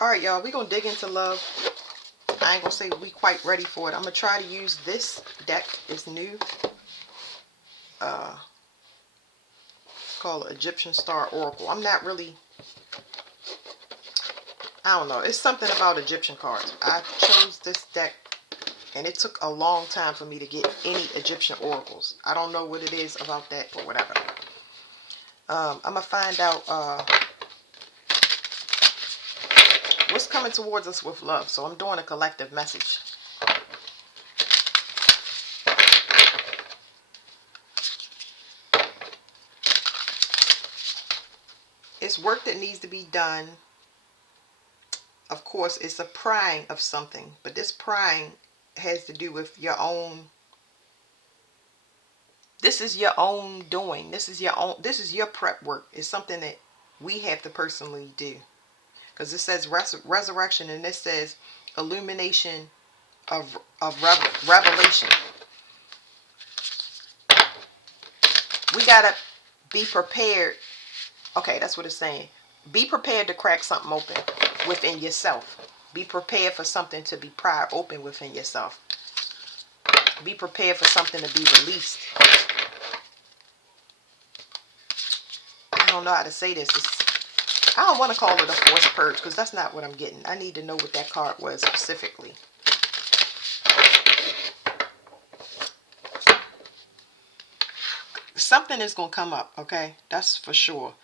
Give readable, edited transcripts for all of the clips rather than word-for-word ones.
All right, y'all, we're going to dig into love. I ain't going to say we quite ready for it. I'm going to try to use this deck. It's new. It's called Egyptian Star Oracle. I'm not really, I don't know. It's something about Egyptian cards. I chose this deck, and it took a long time for me to get any Egyptian oracles. I don't know what it is about that, but whatever. I'm going to find out what's coming towards us with love. So I'm doing a collective message. It's work that needs to be done. Of course, it's a prying of something, but this prying has to do with your own. This is your own doing. This is your prep work. It's something that we have to personally do. Because it says resurrection, and this says illumination of revelation. We gotta be prepared. Okay, that's what it's saying. Be prepared to crack something open within yourself. Be prepared for something to be pried open within yourself. Be prepared for something to be released. I don't know how to say this. I don't want to call it a forced purge because that's not what I'm getting. I need to know what that card was specifically. Something is going to come up, okay? That's for sure.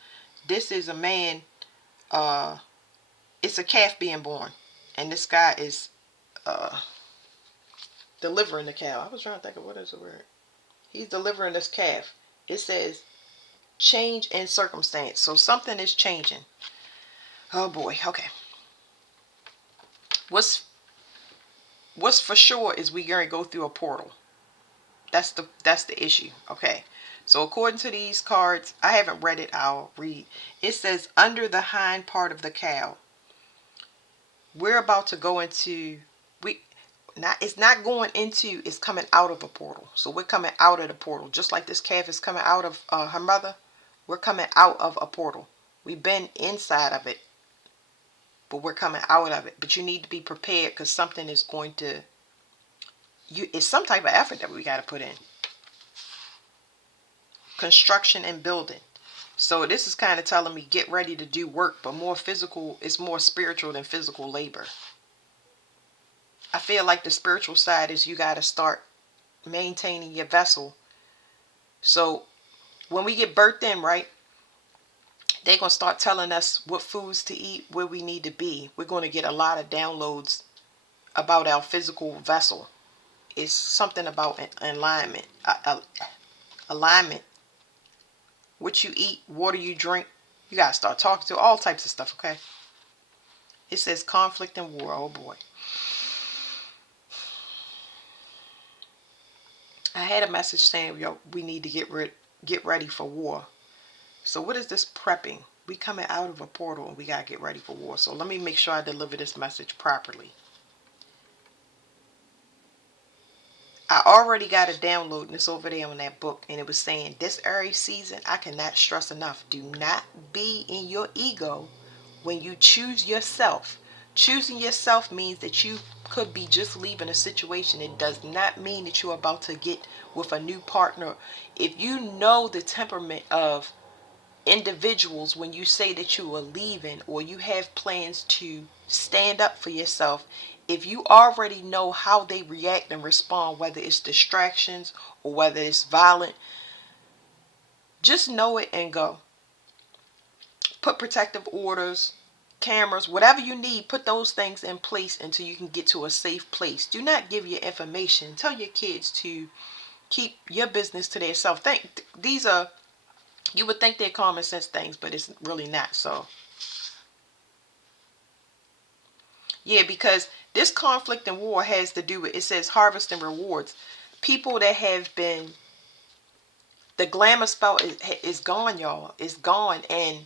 This is a man, it's a calf being born. And this guy is delivering the cow. I was trying to think of what is the word. He's delivering this calf. It says change in circumstance. So something is changing. Oh boy, okay. What's for sure is we're going to go through a portal. That's the issue. Okay. So according to these cards, I haven't read it. I'll read. It says under the hind part of the cow. We're about to go into it's not going into, it's coming out of a portal. So we're coming out of the portal. Just like this calf is coming out of her mother, we're coming out of a portal. We've been inside of it, but we're coming out of it. But you need to be prepared because something is going to, it's some type of effort that we got to put in. Construction and building. So this is kind of telling me get ready to do work, but more physical. It's more spiritual than physical labor. I feel like the spiritual side is you got to start maintaining your vessel. So when we get birthed in, right, they're going to start telling us what foods to eat, where we need to be. We're going to get a lot of downloads about our physical vessel. It's something about alignment. Alignment. What you eat, water you drink. You got to start talking to all types of stuff, okay? It says conflict and war. Oh boy. I had a message saying, yo, we need to get ready for war. So what is this prepping? We coming out of a portal and we got to get ready for war. So let me make sure I deliver this message properly. I already got a download and it's over there on that book. And it was saying this Aries season, I cannot stress enough. Do not be in your ego when you choose yourself. Choosing yourself means that you could be just leaving a situation. It does not mean that you're about to get with a new partner. If you know the temperament of individuals when you say that you are leaving or you have plans to stand up for yourself, if you already know how they react and respond, whether it's distractions or whether it's violent, just know it and go. Put protective orders, cameras, whatever you need, put those things in place until you can get to a safe place. Do not give your information. Tell your kids to keep your business to themselves. These are, you would think they're common sense things, but it's really not. So yeah, because this conflict and war has to do with, it says harvest and rewards. People that have been, the glamour spell is gone, y'all. It's gone. And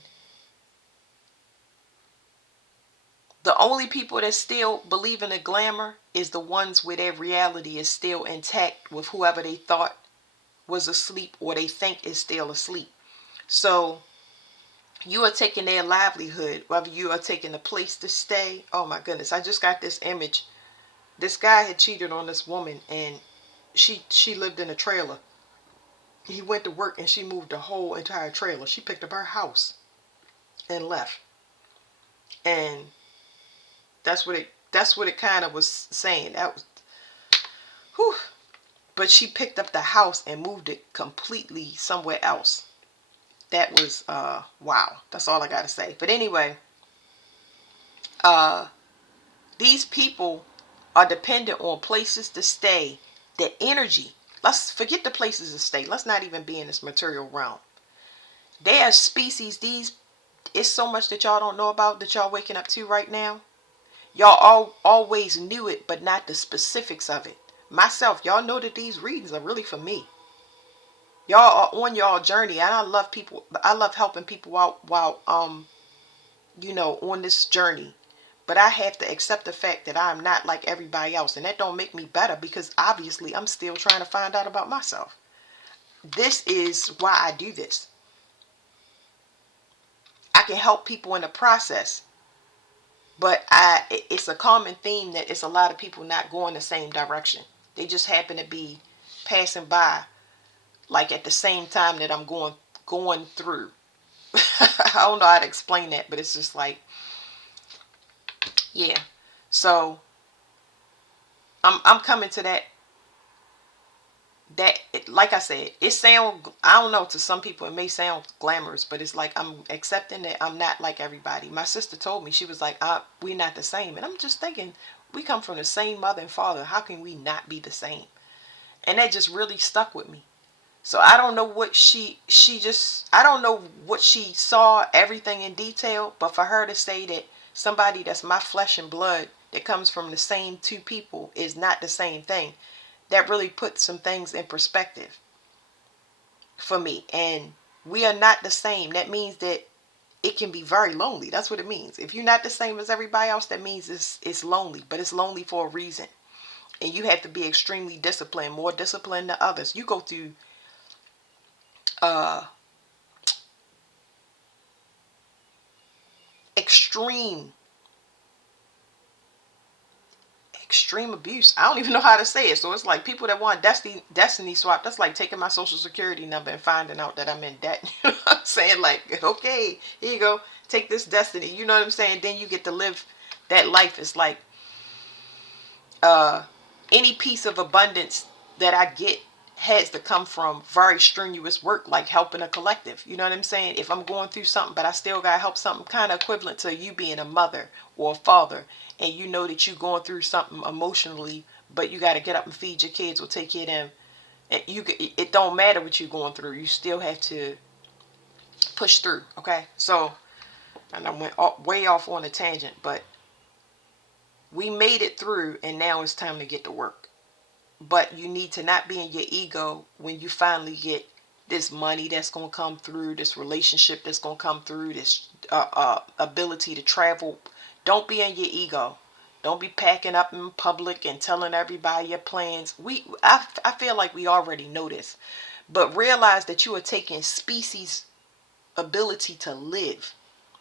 the only people that still believe in the glamour is the ones where their reality is still intact with whoever they thought was asleep or they think is still asleep. So You are taking their livelihood, whether you are taking a place to stay. Oh my goodness, I just got this image. This guy had cheated on this woman, and she lived in a trailer. He went to work and she moved the whole entire trailer. She picked up her house and left. And that's what it kind of was saying. That was whew. But she picked up the house and moved it completely somewhere else. That was wow. That's all I gotta say. But anyway, uh these people are dependent on places to stay. The energy. Let's forget the places to stay. Let's not even be in this material realm. They are species. These it's so much that y'all don't know about that y'all waking up to right now. Y'all always knew it, but not the specifics of it. Myself, y'all know that these readings are really for me. Y'all are on y'all journey, and I love people. I love helping people out while on this journey. But I have to accept the fact that I'm not like everybody else, and that don't make me better because obviously I'm still trying to find out about myself. This is why I do this. I can help people in the process, but it's a common theme that it's a lot of people not going the same direction. They just happen to be passing by like at the same time that I'm going through. I don't know how to explain that, but it's just like, yeah. So I'm coming to that like I said, it sound, I don't know, to some people it may sound glamorous, but it's like I'm accepting that I'm not like everybody. My sister told me, she was like, we're not the same. And I'm just thinking, we come from the same mother and father. How can we not be the same? And that just really stuck with me. So I don't know what I don't know what she saw, everything in detail, but for her to say that somebody that's my flesh and blood that comes from the same two people is not the same thing, that really puts some things in perspective for me. And we are not the same. That means that it can be very lonely. That's what it means. If you're not the same as everybody else, that means it's lonely, but it's lonely for a reason. And you have to be extremely disciplined, more disciplined than others. You go through uh extreme extreme abuse. I don't even know how to say it. So it's like people that want destiny swap. That's like taking my social security number and finding out that I'm in debt. You know what I'm saying? Like, okay, here you go. Take this destiny. You know what I'm saying? Then you get to live that life. It's like uh any piece of abundance that I get has to come from very strenuous work, like helping a collective. You know what I'm saying? If I'm going through something, but I still got to help something, kind of equivalent to you being a mother or a father, and you know that you're going through something emotionally, but you got to get up and feed your kids or take care of them. And it don't matter what you're going through. You still have to push through. Okay. So, and I went way off on a tangent, but we made it through, and now it's time to get to work. But you need to not be in your ego when you finally get this money that's going to come through, this relationship that's going to come through, this ability to travel. Don't be in your ego. Don't be packing up in public and telling everybody your plans. I feel like we already know this, but realize that you are taking species ability to live.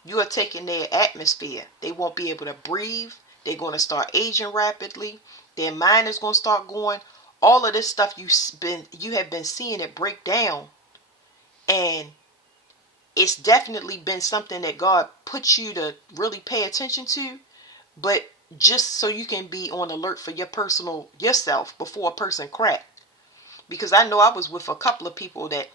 You are taking their atmosphere. They won't be able to breathe. They're going to start aging rapidly. Their mind is going to start going. All of this stuff you have been seeing it break down, and it's definitely been something that God put you to really pay attention to. But just so you can be on alert for yourself before a person crack. Because I know I was with a couple of people that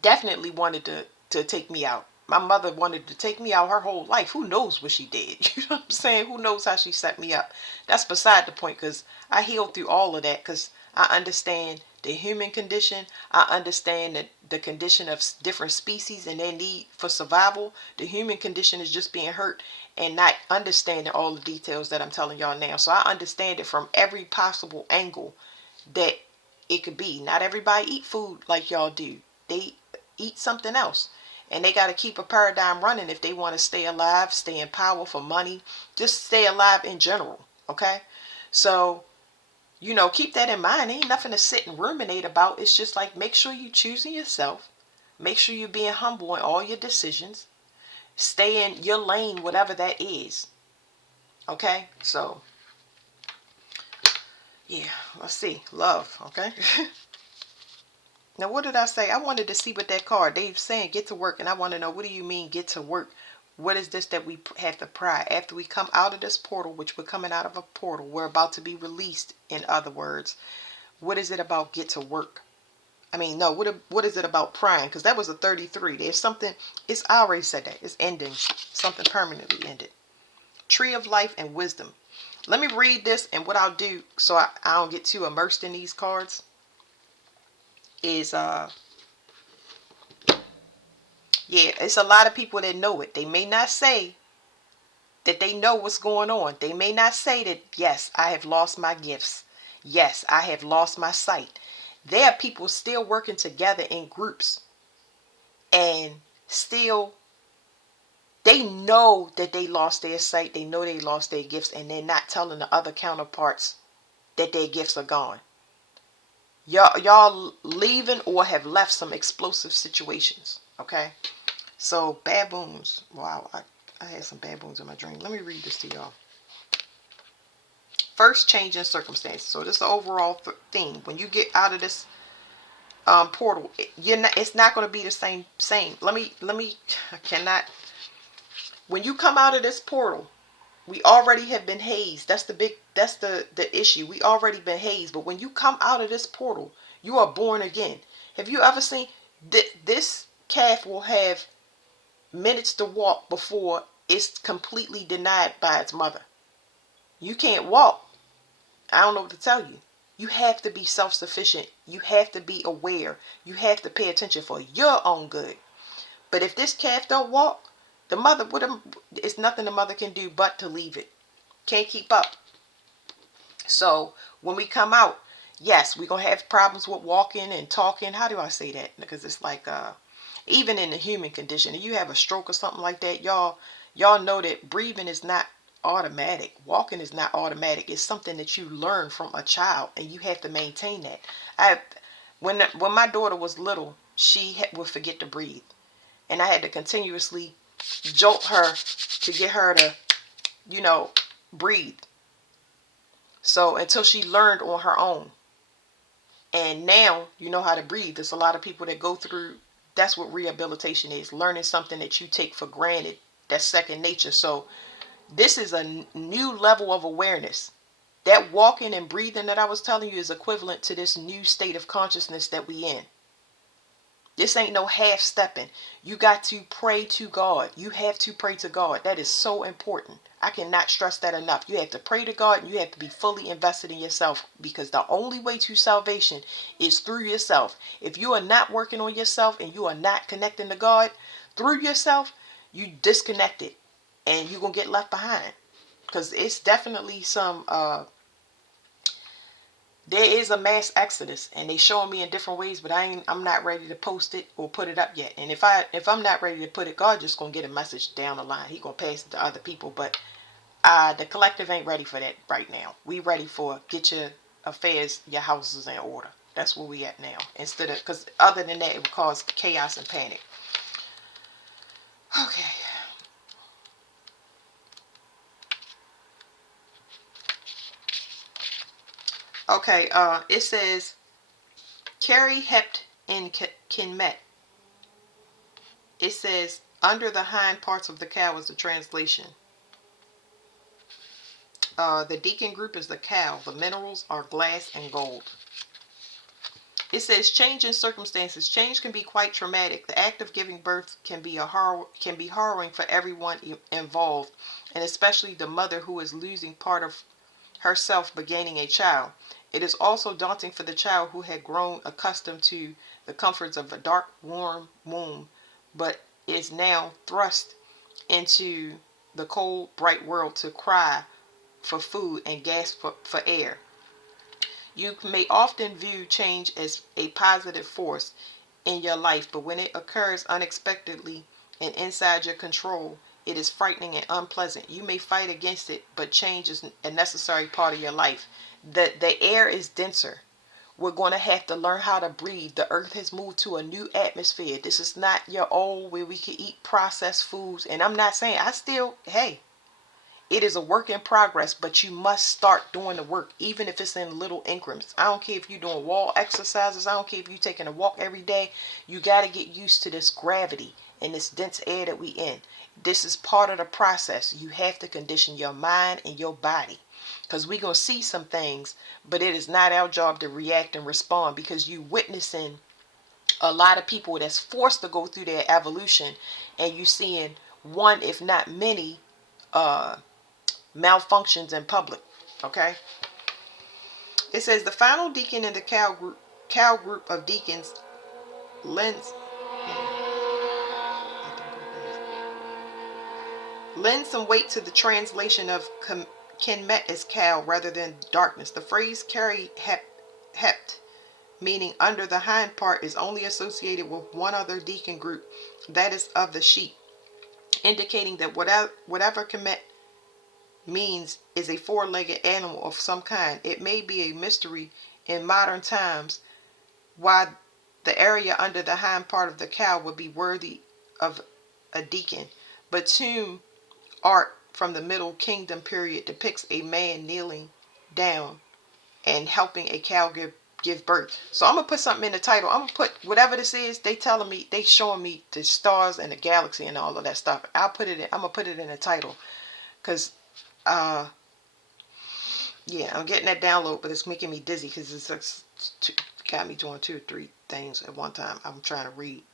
definitely wanted to take me out. My mother wanted to take me out her whole life. Who knows what she did? You know what I'm saying? Who knows how she set me up? That's beside the point, because I healed through all of that, because I understand the human condition. I understand the condition of different species and their need for survival. The human condition is just being hurt and not understanding all the details that I'm telling y'all now. So I understand it from every possible angle that it could be. Not everybody eat food like y'all do. They eat something else. And they got to keep a paradigm running if they want to stay alive, stay in power for money, just stay alive in general. Okay? So, keep that in mind. Ain't nothing to sit and ruminate about. It's just like, make sure you choosing yourself. Make sure you're being humble in all your decisions. Stay in your lane, whatever that is. Okay, so yeah, let's see. Love, okay? Now, what did I say? I wanted to see what that card, Dave's saying get to work, and I want to know, what do you mean get to work? What is this that we have to pry? After we come out of this portal, which we're coming out of a portal, we're about to be released, in other words. What is it about get to work? I mean, no, what is it about prying? Because that was a 33. There's something, I already said that. It's ending. Something permanently ended. Tree of life and wisdom. Let me read this, and what I'll do so I don't get too immersed in these cards is yeah, it's a lot of people that know it. They may not say that they know what's going on. They may not say that, yes, I have lost my gifts. Yes, I have lost my sight. There are people still working together in groups, and still they know that they lost their sight. They know they lost their gifts, and they're not telling the other counterparts that their gifts are gone. Y'all leaving or have left some explosive situations. Okay. So baboons. Wow, I had some baboons in my dream. Let me read this to y'all. First, change in circumstances. So this is the overall theme. When you get out of this portal, it's not going to be the same. Let me. I cannot. When you come out of this portal, we already have been hazed. That's the issue. We already been hazed. But when you come out of this portal, you are born again. Have you ever seen this calf will have minutes to walk before it's completely denied by its mother? You can't walk. I don't know what to tell you. You have to be self-sufficient. You have to be aware. You have to pay attention for your own good. But if this calf don't walk, the mother, it's nothing the mother can do but to leave it. Can't keep up. So when we come out, yes, we're going to have problems with walking and talking. How do I say that? Because it's like, even in the human condition, if you have a stroke or something like that, y'all know that breathing is not automatic. Walking is not automatic. It's something that you learn from a child, and you have to maintain that. When my daughter was little, she would forget to breathe, and I had to continuously jolt her to get her to, breathe. So until she learned on her own. And now you know how to breathe. There's a lot of people that go through, that's what rehabilitation is, learning something that you take for granted. That's second nature. So this is a new level of awareness. That walking and breathing that I was telling you is equivalent to this new state of consciousness that we in. This ain't no half stepping. You got to pray to God. You have to pray to God. That is so important. I cannot stress that enough. You have to pray to God, and you have to be fully invested in yourself, because the only way to salvation is through yourself. If you are not working on yourself and you are not connecting to God through yourself, you disconnected, and you're going to get left behind. Because it's definitely there is a mass exodus, and they showing me in different ways, but I'm not ready to post it or put it up yet. And if I'm not ready to put it, God just gonna get a message down the line. He gonna pass it to other people. But the collective ain't ready for that right now. We ready for get your affairs, your houses in order. That's where we at now. Instead of, because other than that, it would cause chaos and panic. Okay. Okay. It says Carrie Hept in Kinmet. It says under the hind parts of the cow is the translation. The deacon group is the cow. The minerals are glass and gold. It says change in circumstances. Change can be quite traumatic. The act of giving birth can be harrowing for everyone involved, and especially the mother who is losing part of herself but gaining a child. It is also daunting for the child who had grown accustomed to the comforts of a dark, warm womb, but is now thrust into the cold, bright world to cry for food and gasp for air. You may often view change as a positive force in your life, but when it occurs unexpectedly and inside your control, it is frightening and unpleasant. You may fight against it, but change is a necessary part of your life. The air is denser. We're going to have to learn how to breathe. The earth has moved to a new atmosphere. This is not your old where we can eat processed foods. And I'm not saying, hey, it is a work in progress, but you must start doing the work, even if it's in little increments. I don't care if you're doing wall exercises. I don't care if you're taking a walk every day. You got to get used to this gravity and this dense air that we in. This is part of the process. You have to condition your mind and your body, because we're going to see some things, but it is not our job to react and respond, because you witnessing a lot of people that's forced to go through their evolution, and you seeing one, if not many, uh, malfunctions in public. Okay. It says the final deacon in the cow group of deacons lends some weight to the translation of Kenmet as cow rather than darkness. The phrase carry hept, meaning under the hind part, is only associated with one other deacon group, that is of the sheep, indicating that whatever Kemet means is a four-legged animal of some kind. It may be a mystery in modern times why the area under the hind part of the cow would be worthy of a deacon, but tomb art from the Middle Kingdom period depicts a man kneeling down and helping a cow give birth. So I'm gonna put something in the title. I'm gonna put whatever this is. They showing me the stars and the galaxy and all of that stuff. I'm gonna put it in the title, because yeah, I'm getting that download, but it's making me dizzy because it's got me doing 2 or 3 things at one time. I'm trying to read.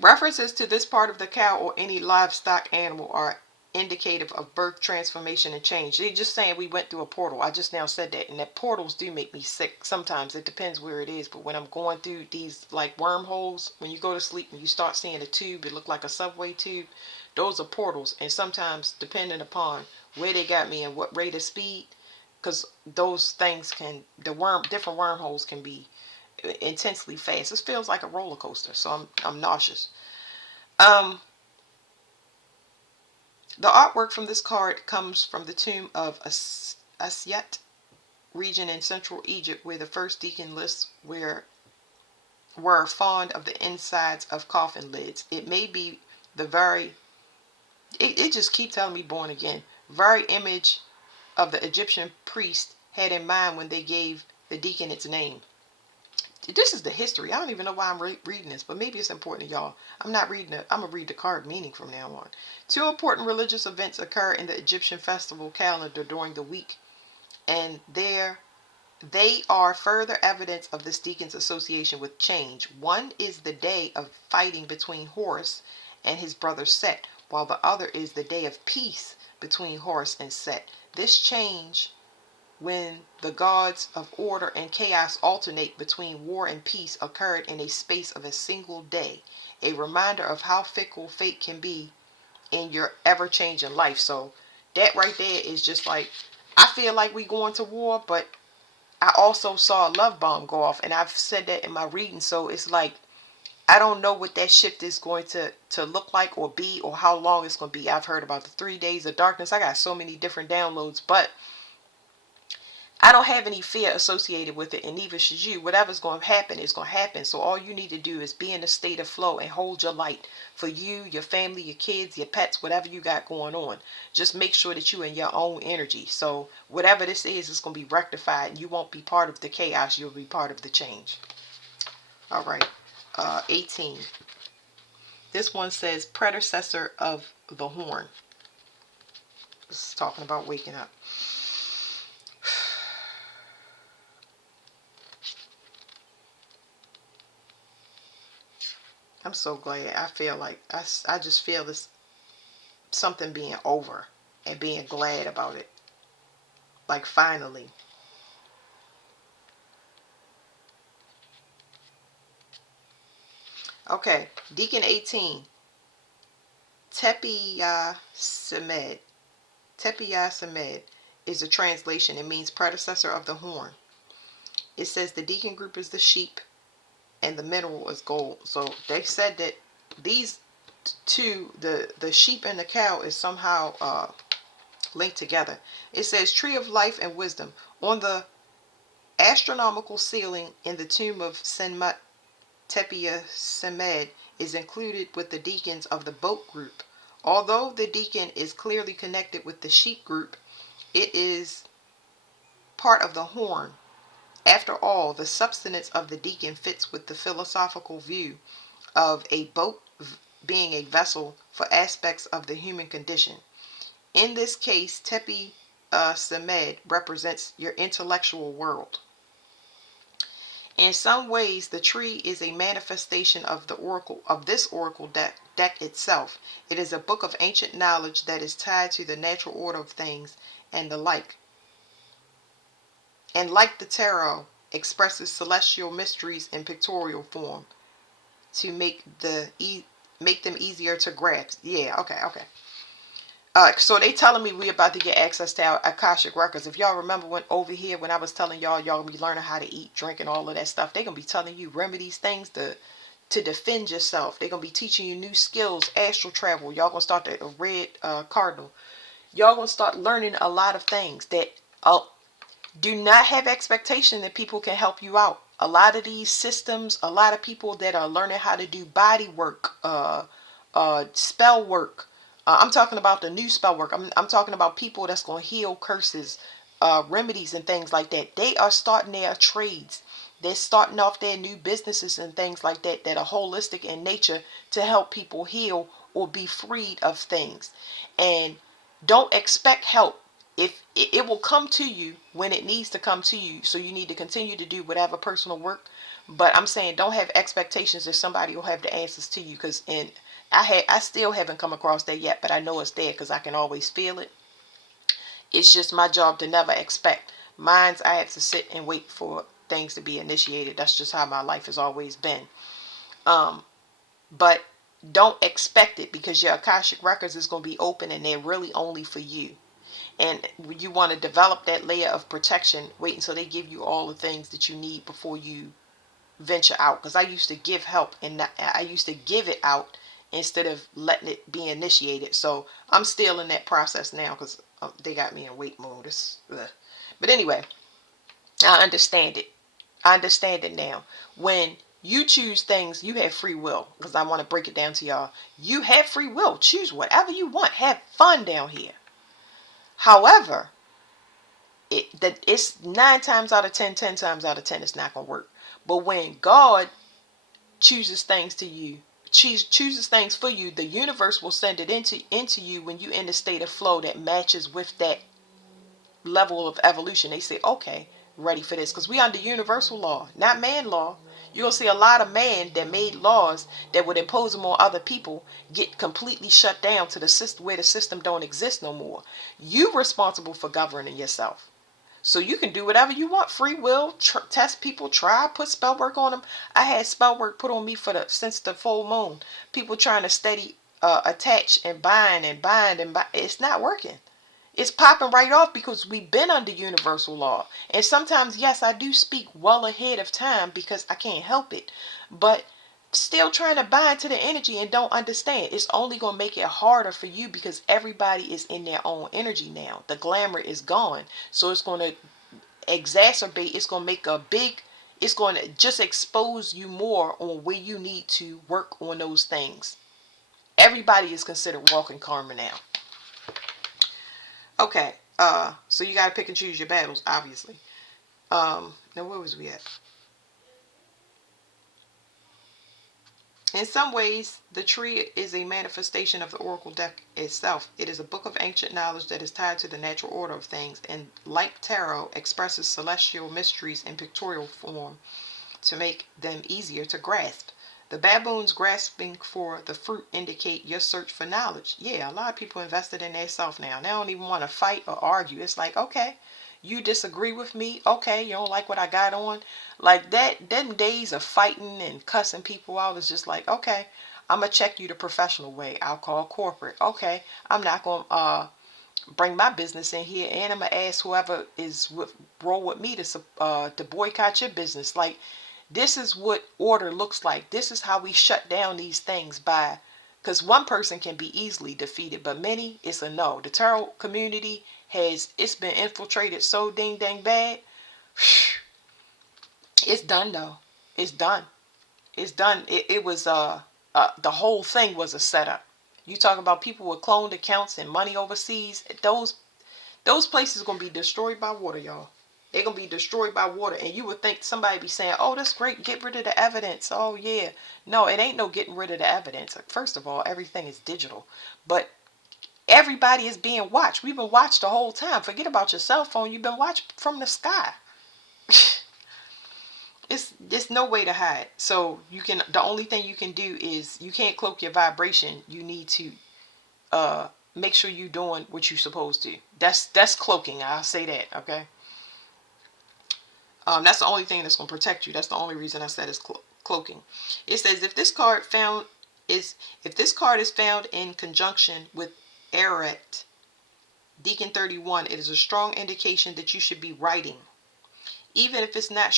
References to this part of the cow or any livestock animal are indicative of birth, transformation, and change. They're just saying we went through a portal. I just now said that, and that portals do make me sick sometimes. It depends where it is, but when I'm going through these like wormholes, when you go to sleep and you start seeing a tube, it look like a subway tube. Those are portals, and sometimes depending upon where they got me and what rate of speed, because those things different wormholes can be intensely fast. It feels like a roller coaster, so I'm nauseous. The artwork from this card comes from the tomb of Asyut region in central Egypt, where the first deacon lists were fond of the insides of coffin lids. It may be the it just keeps telling me born again, very image of the Egyptian priest had in mind when they gave the deacon its name. This is the history. I don't even know why I'm reading this, but maybe it's important to y'all. I'm not reading it. I'm going to read the card meaning from now on. 2 important religious events occur in the Egyptian festival calendar during the week, and they are further evidence of this deacon's association with change. One is the day of fighting between Horus and his brother Set, while the other is the day of peace between Horus and Set. This change, when the gods of order and chaos alternate between war and peace, occurred in a space of a single day, a reminder of how fickle fate can be in your ever-changing life. So that right there is just like, I feel like we going to war, but I also saw a love bomb go off, and I've said that in my reading. So it's like, I don't know what that shift is going to look like or be, or how long it's going to be. I've heard about the 3 days of darkness. I got so many different downloads, but I don't have any fear associated with it, and neither should you. Whatever's going to happen is going to happen. So all you need to do is be in a state of flow and hold your light for you, your family, your kids, your pets, whatever you got going on. Just make sure that you're in your own energy. So whatever this is going to be rectified, and you won't be part of the chaos. You'll be part of the change. All right. 18. This one says predecessor of the horn. This is talking about waking up. I'm so glad. I feel like I just feel this something being over and being glad about it. Like finally. Okay, Deacon 18. Tepiya Semed. Tepiya Semed is a translation. It means predecessor of the horn. It says the deacon group is the sheep and the mineral is gold. So they said that these two, the sheep and the cow, is somehow linked together. It says tree of life and wisdom. On the astronomical ceiling in the tomb of Senmut Tepia Semed is included with the deacons of the boat group. Although the deacon is clearly connected with the sheep group, it is part of the horn. After all, the substance of the deacon fits with the philosophical view of a boat being a vessel for aspects of the human condition. In this case, Tepi Semed represents your intellectual world. In some ways, the tree is a manifestation of the oracle of this oracle deck itself. It is a book of ancient knowledge that is tied to the natural order of things and the like. And like the tarot, expresses celestial mysteries in pictorial form to make them easier to grasp. Yeah, okay. So they telling me we about to get access to our Akashic records. If y'all remember when over here when I was telling y'all gonna be learning how to eat, drink, and all of that stuff, they gonna be telling you remedies, things to defend yourself. They're gonna be teaching you new skills, astral travel. Y'all gonna start the red cardinal. Y'all gonna start learning a lot of things that do not have expectation that people can help you out. A lot of these systems, a lot of people that are learning how to do body work, spell work. I'm talking about the new spell work. I'm talking about people that's going to heal curses, remedies, and things like that. They are starting their trades. They're starting off their new businesses and things like that that are holistic in nature to help people heal or be freed of things. And don't expect help. If it will come to you when it needs to come to you, so you need to continue to do whatever personal work. But I'm saying don't have expectations that somebody will have the answers to you, because I still haven't come across that yet, but I know it's there because I can always feel it. It's just my job to never expect. Mine's I have to sit and wait for things to be initiated. That's just how my life has always been. But don't expect it, because your Akashic records is going to be open and they're really only for you. And you want to develop that layer of protection. Wait until they give you all the things that you need before you venture out. Because I used to give help and I used to give it out instead of letting it be initiated. So I'm still in that process now because they got me in wait mode. But anyway, I understand it. I understand it now. When you choose things, you have free will. Because I want to break it down to y'all. You have free will. Choose whatever you want. Have fun down here. However, it's 9 times out of 10, 10 times out of 10, it's not going to work. But when God chooses things to you, chooses things for you, the universe will send it into you when you're in the state of flow that matches with that level of evolution. They say, okay, ready for this. Because we under universal law, not man law. You'll see a lot of man that made laws that would impose them on other people get completely shut down to the system, where the system don't exist no more. You responsible for governing yourself. So you can do whatever you want. Free will, test people, try, put spell work on them. I had spell work put on me since the full moon. People trying to steady attach and bind and bind and bind. It's not working. It's popping right off because we've been under universal law. And sometimes, yes, I do speak well ahead of time because I can't help it. But still trying to bind to the energy and don't understand. It's only going to make it harder for you because everybody is in their own energy now. The glamour is gone. So it's going to exacerbate. It's going to make it's going to just expose you more on where you need to work on those things. Everybody is considered walking karma now. Okay, so you got to pick and choose your battles, obviously. Now where was we at? In some ways, the tree is a manifestation of the oracle deck itself. It is a book of ancient knowledge that is tied to the natural order of things, and like tarot, expresses celestial mysteries in pictorial form to make them easier to grasp. The baboons grasping for the fruit indicate your search for knowledge. Yeah, a lot of people invested in their self now. They don't even want to fight or argue. It's like, okay, you disagree with me. Okay, you don't like what I got on. Like that, them days of fighting and cussing people out is just like, okay, I'm going to check you the professional way. I'll call corporate. Okay, I'm not going to bring my business in here, and I'm going to ask whoever is roll with me to boycott your business. Like, this is what order looks like. This is how we shut down these things by, because one person can be easily defeated, but many, it's a no. The tarot community it's been infiltrated so ding dang bad. It's done though. It's done. It's done. It was the whole thing was a setup. You talking about people with cloned accounts and money overseas? Those places are gonna be destroyed by water, y'all. They're gonna be destroyed by water, and you would think somebody be saying, "Oh, that's great. Get rid of the evidence." Oh yeah, no, it ain't no getting rid of the evidence. First of all, everything is digital, but everybody is being watched. We've been watched the whole time. Forget about your cell phone. You've been watched from the sky. It's no way to hide. So you can, the only thing you can do is, you can't cloak your vibration. You need to make sure you're doing what you're supposed to. That's cloaking. I'll say that. Okay. That's the only thing that's going to protect you. That's the only reason I said it's cloaking. It says if this card is found in conjunction with Eret, Deacon 31, it is a strong indication that you should be writing. Even if it's not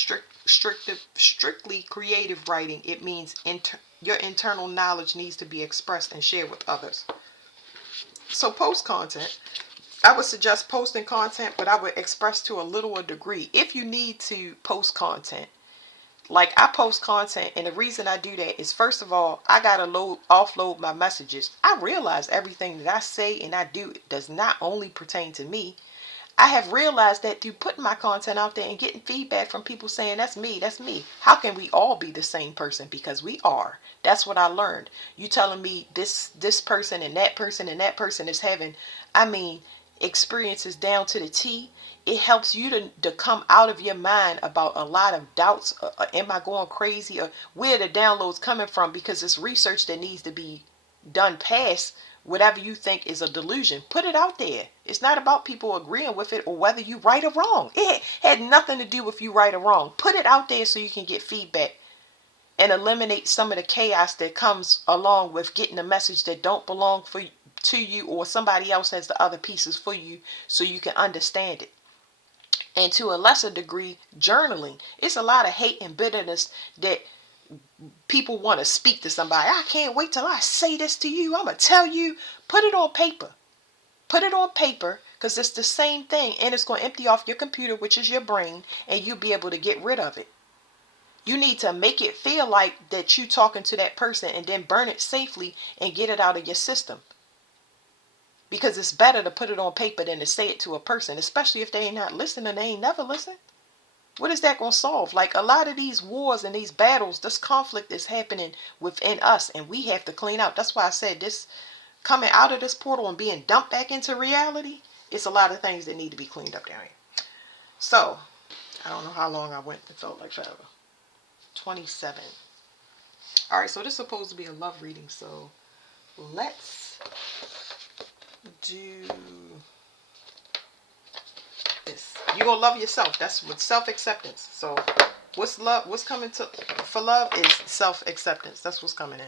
strictly creative writing, it means your internal knowledge needs to be expressed and shared with others. So post content. I would suggest posting content, but I would express to a little degree. If you need to post content, like I post content, and the reason I do that is, first of all, I gotta offload my messages. I realize everything that I say and I do does not only pertain to me. I have realized that through putting my content out there and getting feedback from people saying, that's me, that's me. How can we all be the same person? Because we are. That's what I learned. You telling me this person and that person and that person is having, I mean, experiences down to the T. It helps you to come out of your mind about a lot of doubts. Am I going crazy? Or where the downloads coming from? Because it's research that needs to be done past whatever you think is a delusion. Put it out there. It's not about people agreeing with it or whether you right or wrong. It had nothing to do with you right or wrong. Put it out there so you can get feedback and eliminate some of the chaos that comes along with getting a message that don't belong to you, or somebody else has the other pieces for you so you can understand it. And to a lesser degree, journaling. It's a lot of hate and bitterness that people want to speak to somebody. I can't wait till I say this to you. I'm going to tell you. Put it on paper. Put it on paper, because it's the same thing, and it's going to empty off your computer, which is your brain, and you'll be able to get rid of it. You need to make it feel like that you talking to that person, and then burn it safely and get it out of your system. Because it's better to put it on paper than to say it to a person, especially if they ain't not listening. They ain't never listen. What is that going to solve? Like, a lot of these wars and these battles, this conflict is happening within us, and we have to clean out. That's why I said this, coming out of this portal and being dumped back into reality, it's a lot of things that need to be cleaned up down here. So, I don't know how long I went. It felt like forever. 27. All right, so this is supposed to be a love reading, so let's do this. You're gonna love yourself. That's what self-acceptance. So what's love? What's coming to for love is self-acceptance. That's what's coming in.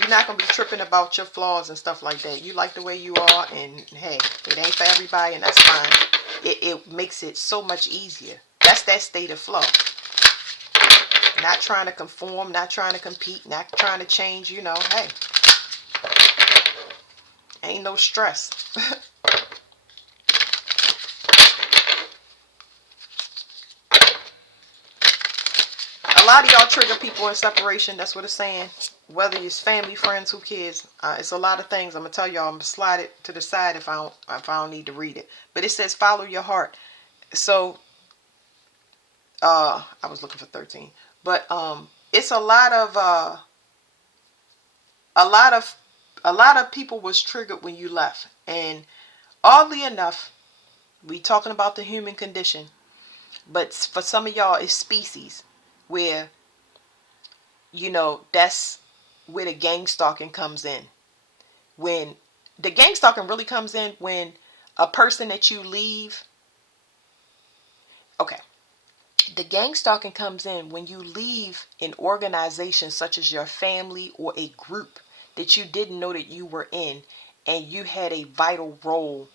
You're not gonna be tripping about your flaws and stuff like that. You like the way you are, and hey, it ain't for everybody, and that's fine. It makes it so much easier. That's that state of flow. Not trying to conform, not trying to compete, not trying to change. You know, hey, ain't no stress. A lot of y'all trigger people in separation. That's what it's saying. Whether it's family, friends, who cares? It's a lot of things. I'm gonna tell y'all. I'm gonna slide it to the side if I don't need to read it. But it says follow your heart. So I was looking for 13. But it's a lot of a lot of a lot of people was triggered when you left. And oddly enough, we talking about the human condition. But for some of y'all, it's species where, you know, that's where the gang stalking comes in. When the gang stalking really comes in, when a person that you leave, okay, the gang stalking comes in when you leave an organization such as your family or a group that you didn't know that you were in, and you had a vital role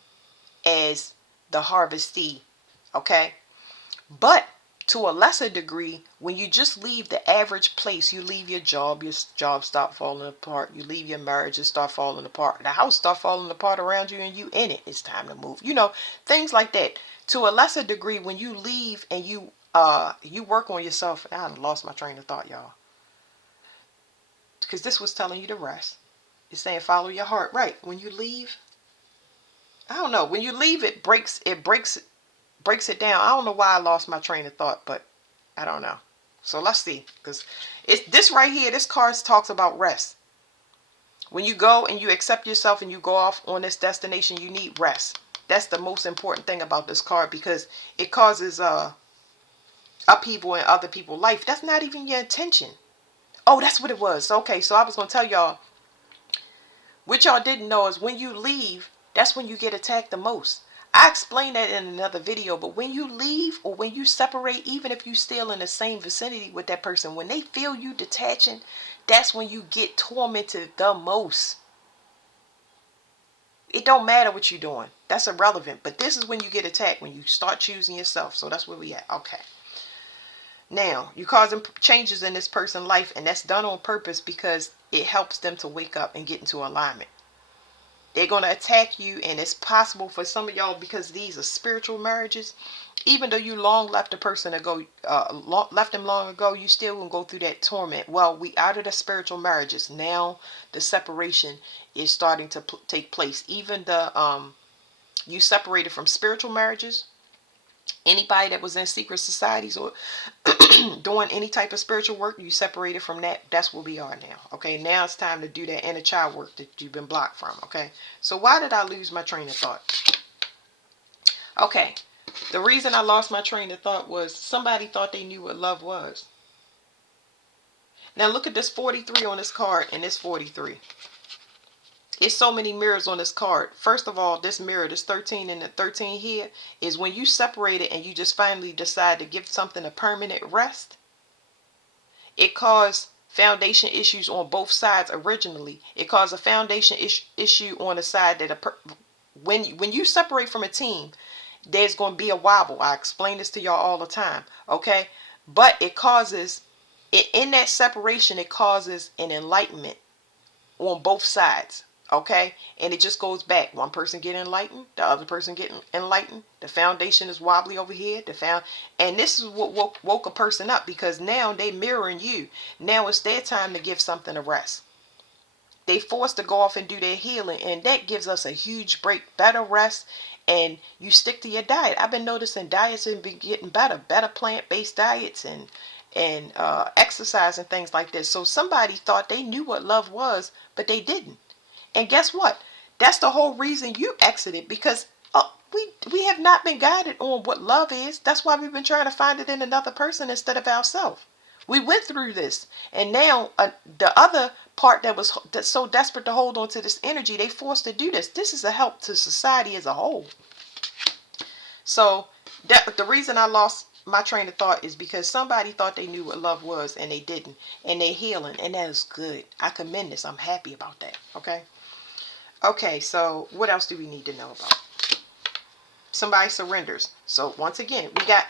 as the harvestee. Okay, but To a lesser degree, when you just leave the average place, you leave your job start falling apart. You leave your marriage, it start falling apart. The house start falling apart around you and you in it. It's time to move. You know, things like that. To a lesser degree, when you leave and you work on yourself. I lost my train of thought, y'all. Because this was telling you to rest. It's saying follow your heart. Right. When you leave, I don't know. When you leave, breaks it down. I don't know why I lost my train of thought, but I don't know. So let's see, because it's this right here. This card talks about rest. When you go and you accept yourself and you go off on this destination, you need rest. That's the most important thing about this card, because it causes upheaval in other people's life. That's not even your intention. Oh, that's what it was. Okay, so I was gonna tell y'all, what y'all didn't know is when you leave, that's when you get attacked the most. I explained that in another video, but when you leave or when you separate, even if you still in the same vicinity with that person, when they feel you detaching, that's when you get tormented the most. It don't matter what you're doing. That's irrelevant. But this is when you get attacked, when you start choosing yourself. So that's where we at. Okay. Now, you're causing changes in this person's life, and that's done on purpose because it helps them to wake up and get into alignment. They're going to attack you, and it's possible for some of y'all, because these are spiritual marriages, even though you long left a person ago, left them long ago, you still will go through that torment. Well, we out of the spiritual marriages. Now the separation is starting to take place. Even the you separated from spiritual marriages. Anybody that was in secret societies or doing any type of spiritual work, you separated from that. That's where we are now. Okay, now it's time to do that inner child work that you've been blocked from. Okay, so why did I lose my train of thought? Okay, the reason I lost my train of thought was somebody thought they knew what love was. Now look at this 43 on this card and this 43. It's so many mirrors on this card. First of all, this mirror, this 13 and the 13 here, is when you separate it and you just finally decide to give something a permanent rest. It caused foundation issues on both sides originally. It caused a foundation issue on the side that when you separate from a team, there's going to be a wobble. I explain this to y'all all the time. Okay, but it causes in that separation, it causes an enlightenment on both sides. Okay, and it just goes back. One person get enlightened, the other person getting enlightened. The foundation is wobbly over here. And this is what woke a person up, because now they mirroring you. Now it's their time to give something a rest. They forced to go off and do their healing, and that gives us a huge break, better rest, and you stick to your diet. I've been noticing diets have been getting better plant-based diets and exercise and things like this. So somebody thought they knew what love was, but they didn't. And guess what? That's the whole reason you exited, because we have not been guided on what love is. That's why we've been trying to find it in another person instead of ourselves. We went through this, and now the other part that's so desperate to hold on to this energy, they forced to do this. This is a help to society as a whole. So the reason I lost my train of thought is because somebody thought they knew what love was and they didn't, and they're healing, and that is good. I commend this. I'm happy about that. Okay, so what else do we need to know about? Somebody surrenders. So once again, we got,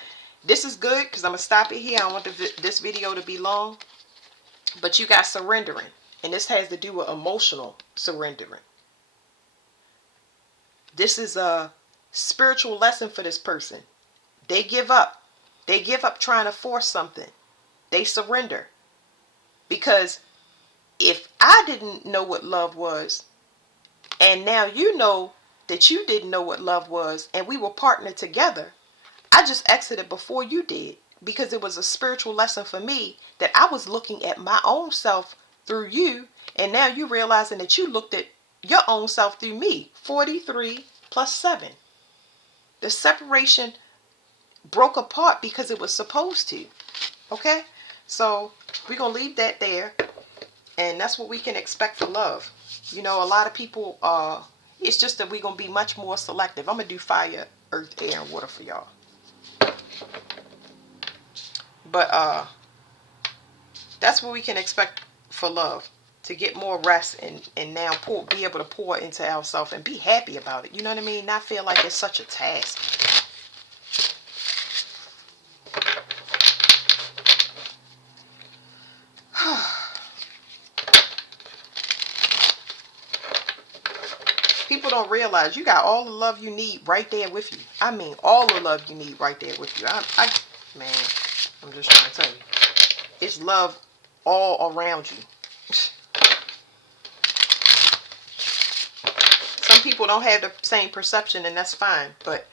this is good because I'm going to stop it here. I don't want this video to be long. But you got surrendering. And this has to do with emotional surrendering. This is a spiritual lesson for this person. They give up. They give up trying to force something. They surrender. Because if I didn't know what love was, and now you know that you didn't know what love was, and we were partnered together, I just exited before you did, because it was a spiritual lesson for me that I was looking at my own self through you, and now you realizing that you looked at your own self through me. 43 plus 7. The separation broke apart because it was supposed to. Okay? So we're going to leave that there, and that's what we can expect for love. You know, a lot of people, it's just that we're going to be much more selective. I'm going to do fire, earth, air, and water for y'all. But that's what we can expect for love. To get more rest and now be able to pour into ourselves and be happy about it. You know what I mean? Not feel like it's such a task. people don't realize you got all the love you need right there with you. I mean, all the love you need right there with you. Man, I'm just trying to tell you. It's love all around you. Some people don't have the same perception, and that's fine. But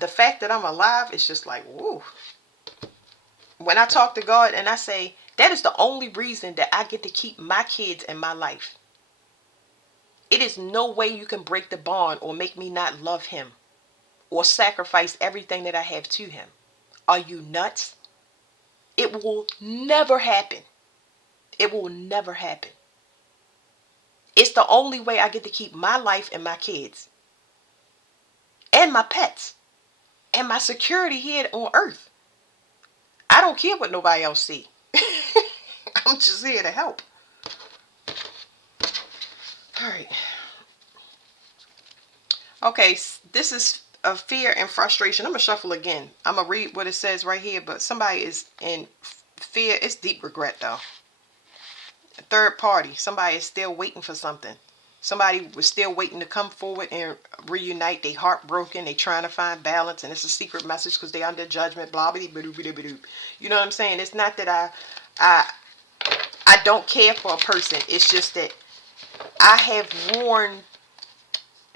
the fact that I'm alive is just like, woo. When I talk to God and I say, that is the only reason that I get to keep my kids in my life. It is no way you can break the bond or make me not love him or sacrifice everything that I have to him. Are you nuts? It will never happen. It will never happen. It's the only way I get to keep my life and my kids and my pets and my security here on earth. I don't care what nobody else see. I'm just here to help. All right. Okay, this is a fear and frustration. I'm going to shuffle again. I'm going to read what it says right here, but somebody is in fear. It's deep regret, though. A third party. Somebody is still waiting for something. Somebody was still waiting to come forward and reunite. They heartbroken. They trying to find balance, and it's a secret message because they under judgment. Blah blah blah blah blah. You know what I'm saying? It's not that I don't care for a person. It's just that I have warned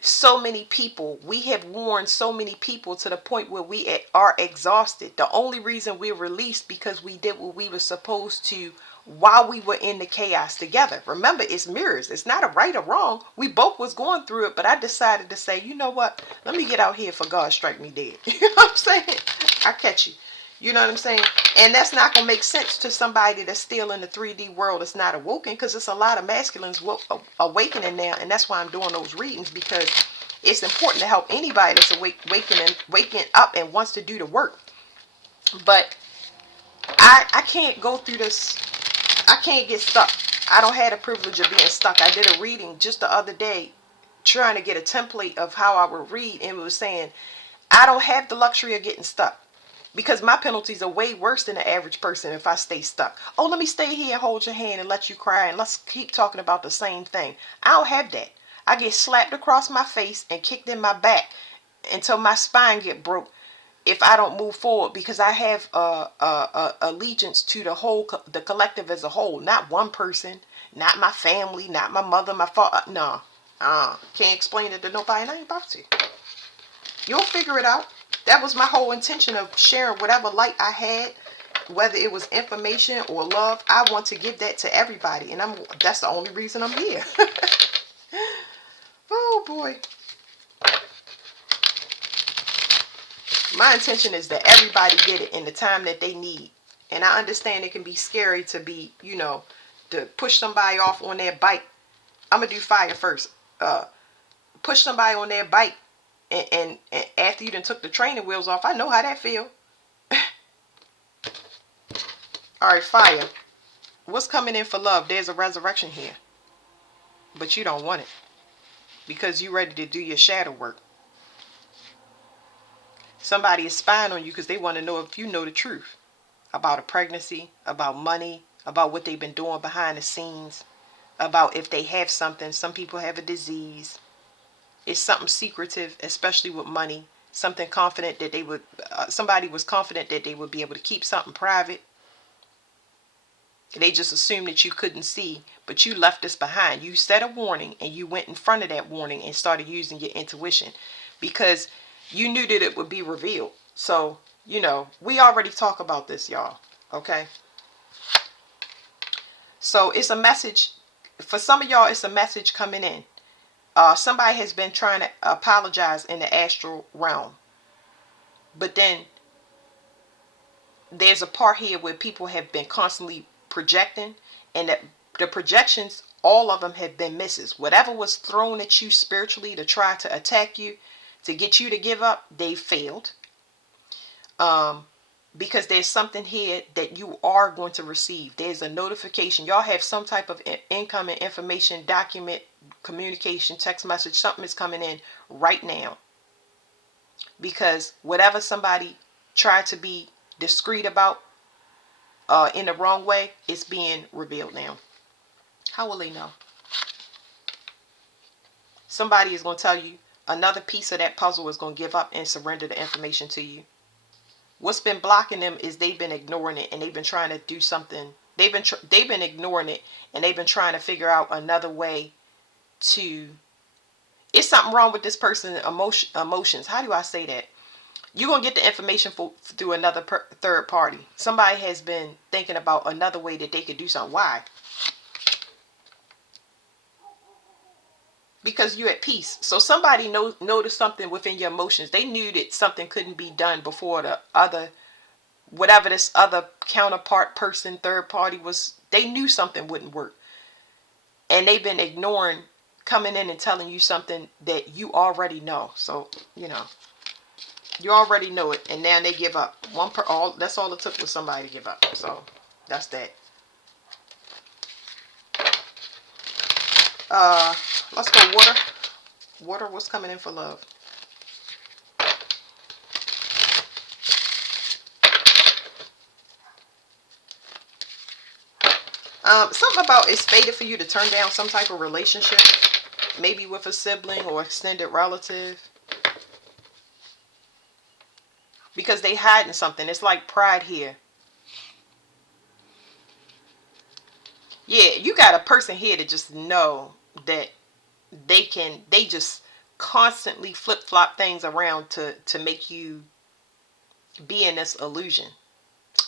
so many people. We have warned so many people to the point where we are exhausted. The only reason we're released because we did what we were supposed to while we were in the chaos together. Remember, it's mirrors. It's not a right or wrong. We both was going through it, but I decided to say, you know what? Let me get out here for God strike me dead. You know what I'm saying? I catch you. You know what I'm saying? And that's not going to make sense to somebody that's still in the 3D world that's not awoken, because it's a lot of masculines awakening now. And that's why I'm doing those readings, because it's important to help anybody that's waking up and wants to do the work. But I can't go through this. I can't get stuck. I don't have the privilege of being stuck. I did a reading just the other day trying to get a template of how I would read, and it was saying I don't have the luxury of getting stuck. Because my penalties are way worse than the average person if I stay stuck. Oh, let me stay here and hold your hand and let you cry and let's keep talking about the same thing. I don't have that. I get slapped across my face and kicked in my back until my spine get broke if I don't move forward, because I have allegiance to the collective as a whole. Not one person, not my family, not my mother, my father. No, can't explain it to nobody, and I ain't about to. You'll figure it out. That was my whole intention of sharing whatever light I had, whether it was information or love. I want to give that to everybody, and that's the only reason I'm here. Oh boy. My intention is that everybody get it in the time that they need. And I understand it can be scary to be, to push somebody off on their bike. I'm going to do fire first. Push somebody on their bike. And after you done took the training wheels off, I know how that feel. All right, fire. What's coming in for love? There's a resurrection here. But you don't want it. Because you're ready to do your shadow work. Somebody is spying on you because they want to know if you know the truth. About a pregnancy, about money, about what they've been doing behind the scenes. About if they have something. Some people have a disease. It's something secretive, especially with money. Something confident that they would, somebody was confident that they would be able to keep something private. They just assumed that you couldn't see, but you left this behind. You set a warning and you went in front of that warning and started using your intuition because you knew that it would be revealed. So, we already talk about this, y'all. Okay. So it's a message. For some of y'all, it's a message coming in. Somebody has been trying to apologize in the astral realm. But then there's a part here where people have been constantly projecting, and that the projections, all of them have been misses. Whatever was thrown at you spiritually to try to attack you, to get you to give up, they failed. Because there's something here that you are going to receive. There's a notification. Y'all have some type of incoming information, document, communication, text message. Something is coming in right now. Because whatever somebody tried to be discreet about in the wrong way, it's being revealed now. How will they know? Somebody is going to tell you another piece of that puzzle is going to give up and surrender the information to you. What's been blocking them is they've been ignoring it, and they've been trying to do something. They've been ignoring it, and they've been trying to figure out another way to. It's something wrong with this person's emotions. How do I say that? You're going to get the information through another third party. Somebody has been thinking about another way that they could do something. Why? Because you're at peace. So somebody noticed something within your emotions. They knew that something couldn't be done before the other, whatever this other counterpart person, third party was. They knew something wouldn't work. And they've been ignoring coming in and telling you something that you already know. So, you already know it, and now they give up. That's all it took was somebody to give up. So that's that. Let's go water. Water, what's coming in for love? Something about it's fated for you to turn down some type of relationship, maybe with a sibling or extended relative, because they hiding something. It's like pride here. Yeah, you got a person here to just know that they just constantly flip-flop things around to make you be in this illusion.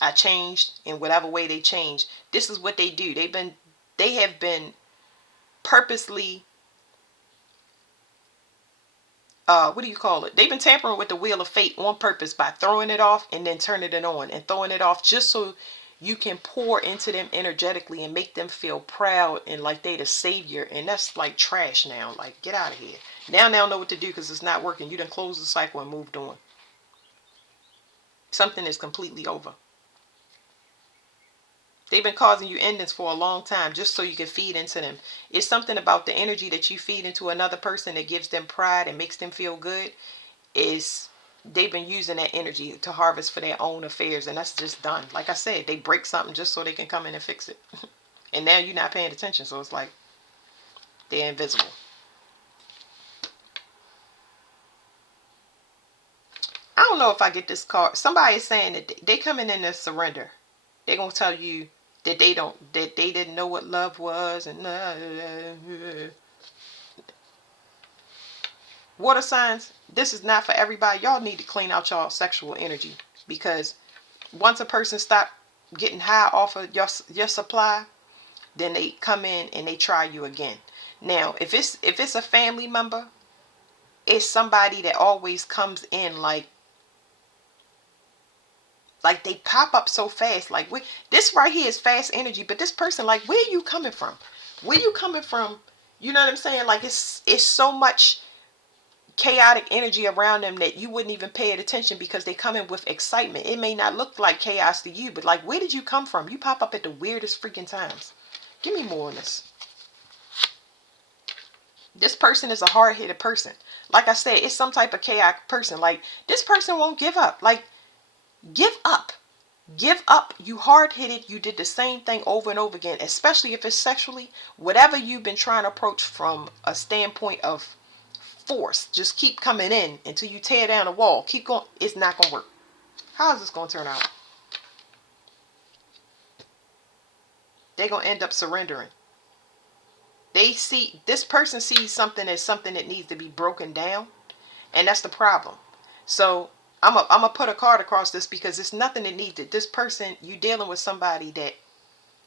I changed in whatever way they change. This is what they do. They have been purposely what do you call it? They've been tampering with the wheel of fate on purpose by throwing it off and then turning it on and throwing it off just so you can pour into them energetically and make them feel proud and like they the savior. And that's like trash now. Like, get out of here. Now they don't know what to do because it's not working. You done closed the cycle and moved on. Something is completely over. They've been causing you endings for a long time just so you can feed into them. It's something about the energy that you feed into another person that gives them pride and makes them feel good. They've been using that energy to harvest for their own affairs, and that's just done. Like I said, they break something just so they can come in and fix it. And now you're not paying attention, so it's like they're invisible. I don't know if I get this card. Somebody is saying that they coming in to surrender. They're gonna tell you that they didn't know what love was, and water signs. This is not for everybody. Y'all need to clean out y'all sexual energy, because once a person stop getting high off of your supply, then they come in and they try you again. Now, if it's a family member, it's somebody that always comes in like they pop up so fast. Like, this right here is fast energy, but this person, like, where are you coming from? Where you coming from? You know what I'm saying? Like, it's so much chaotic energy around them that you wouldn't even pay it attention because they come in with excitement. It may not look like chaos to you, but like, where did you come from? You pop up at the weirdest freaking times. Give me more on this. This person is a hard-headed person. Like I said, it's some type of chaotic person. Like, this person won't give up. Like, give up. Give up. You hard-headed. You did the same thing over and over again, especially if it's sexually. Whatever you've been trying to approach from a standpoint of force, just keep coming in until you tear down a wall. Keep going. It's not going to work. How is this going to turn out? They're going to end up surrendering. This person sees something as something that needs to be broken down, and that's the problem. So I'm a put a card across this because it's nothing that needs it. This person, you dealing with somebody that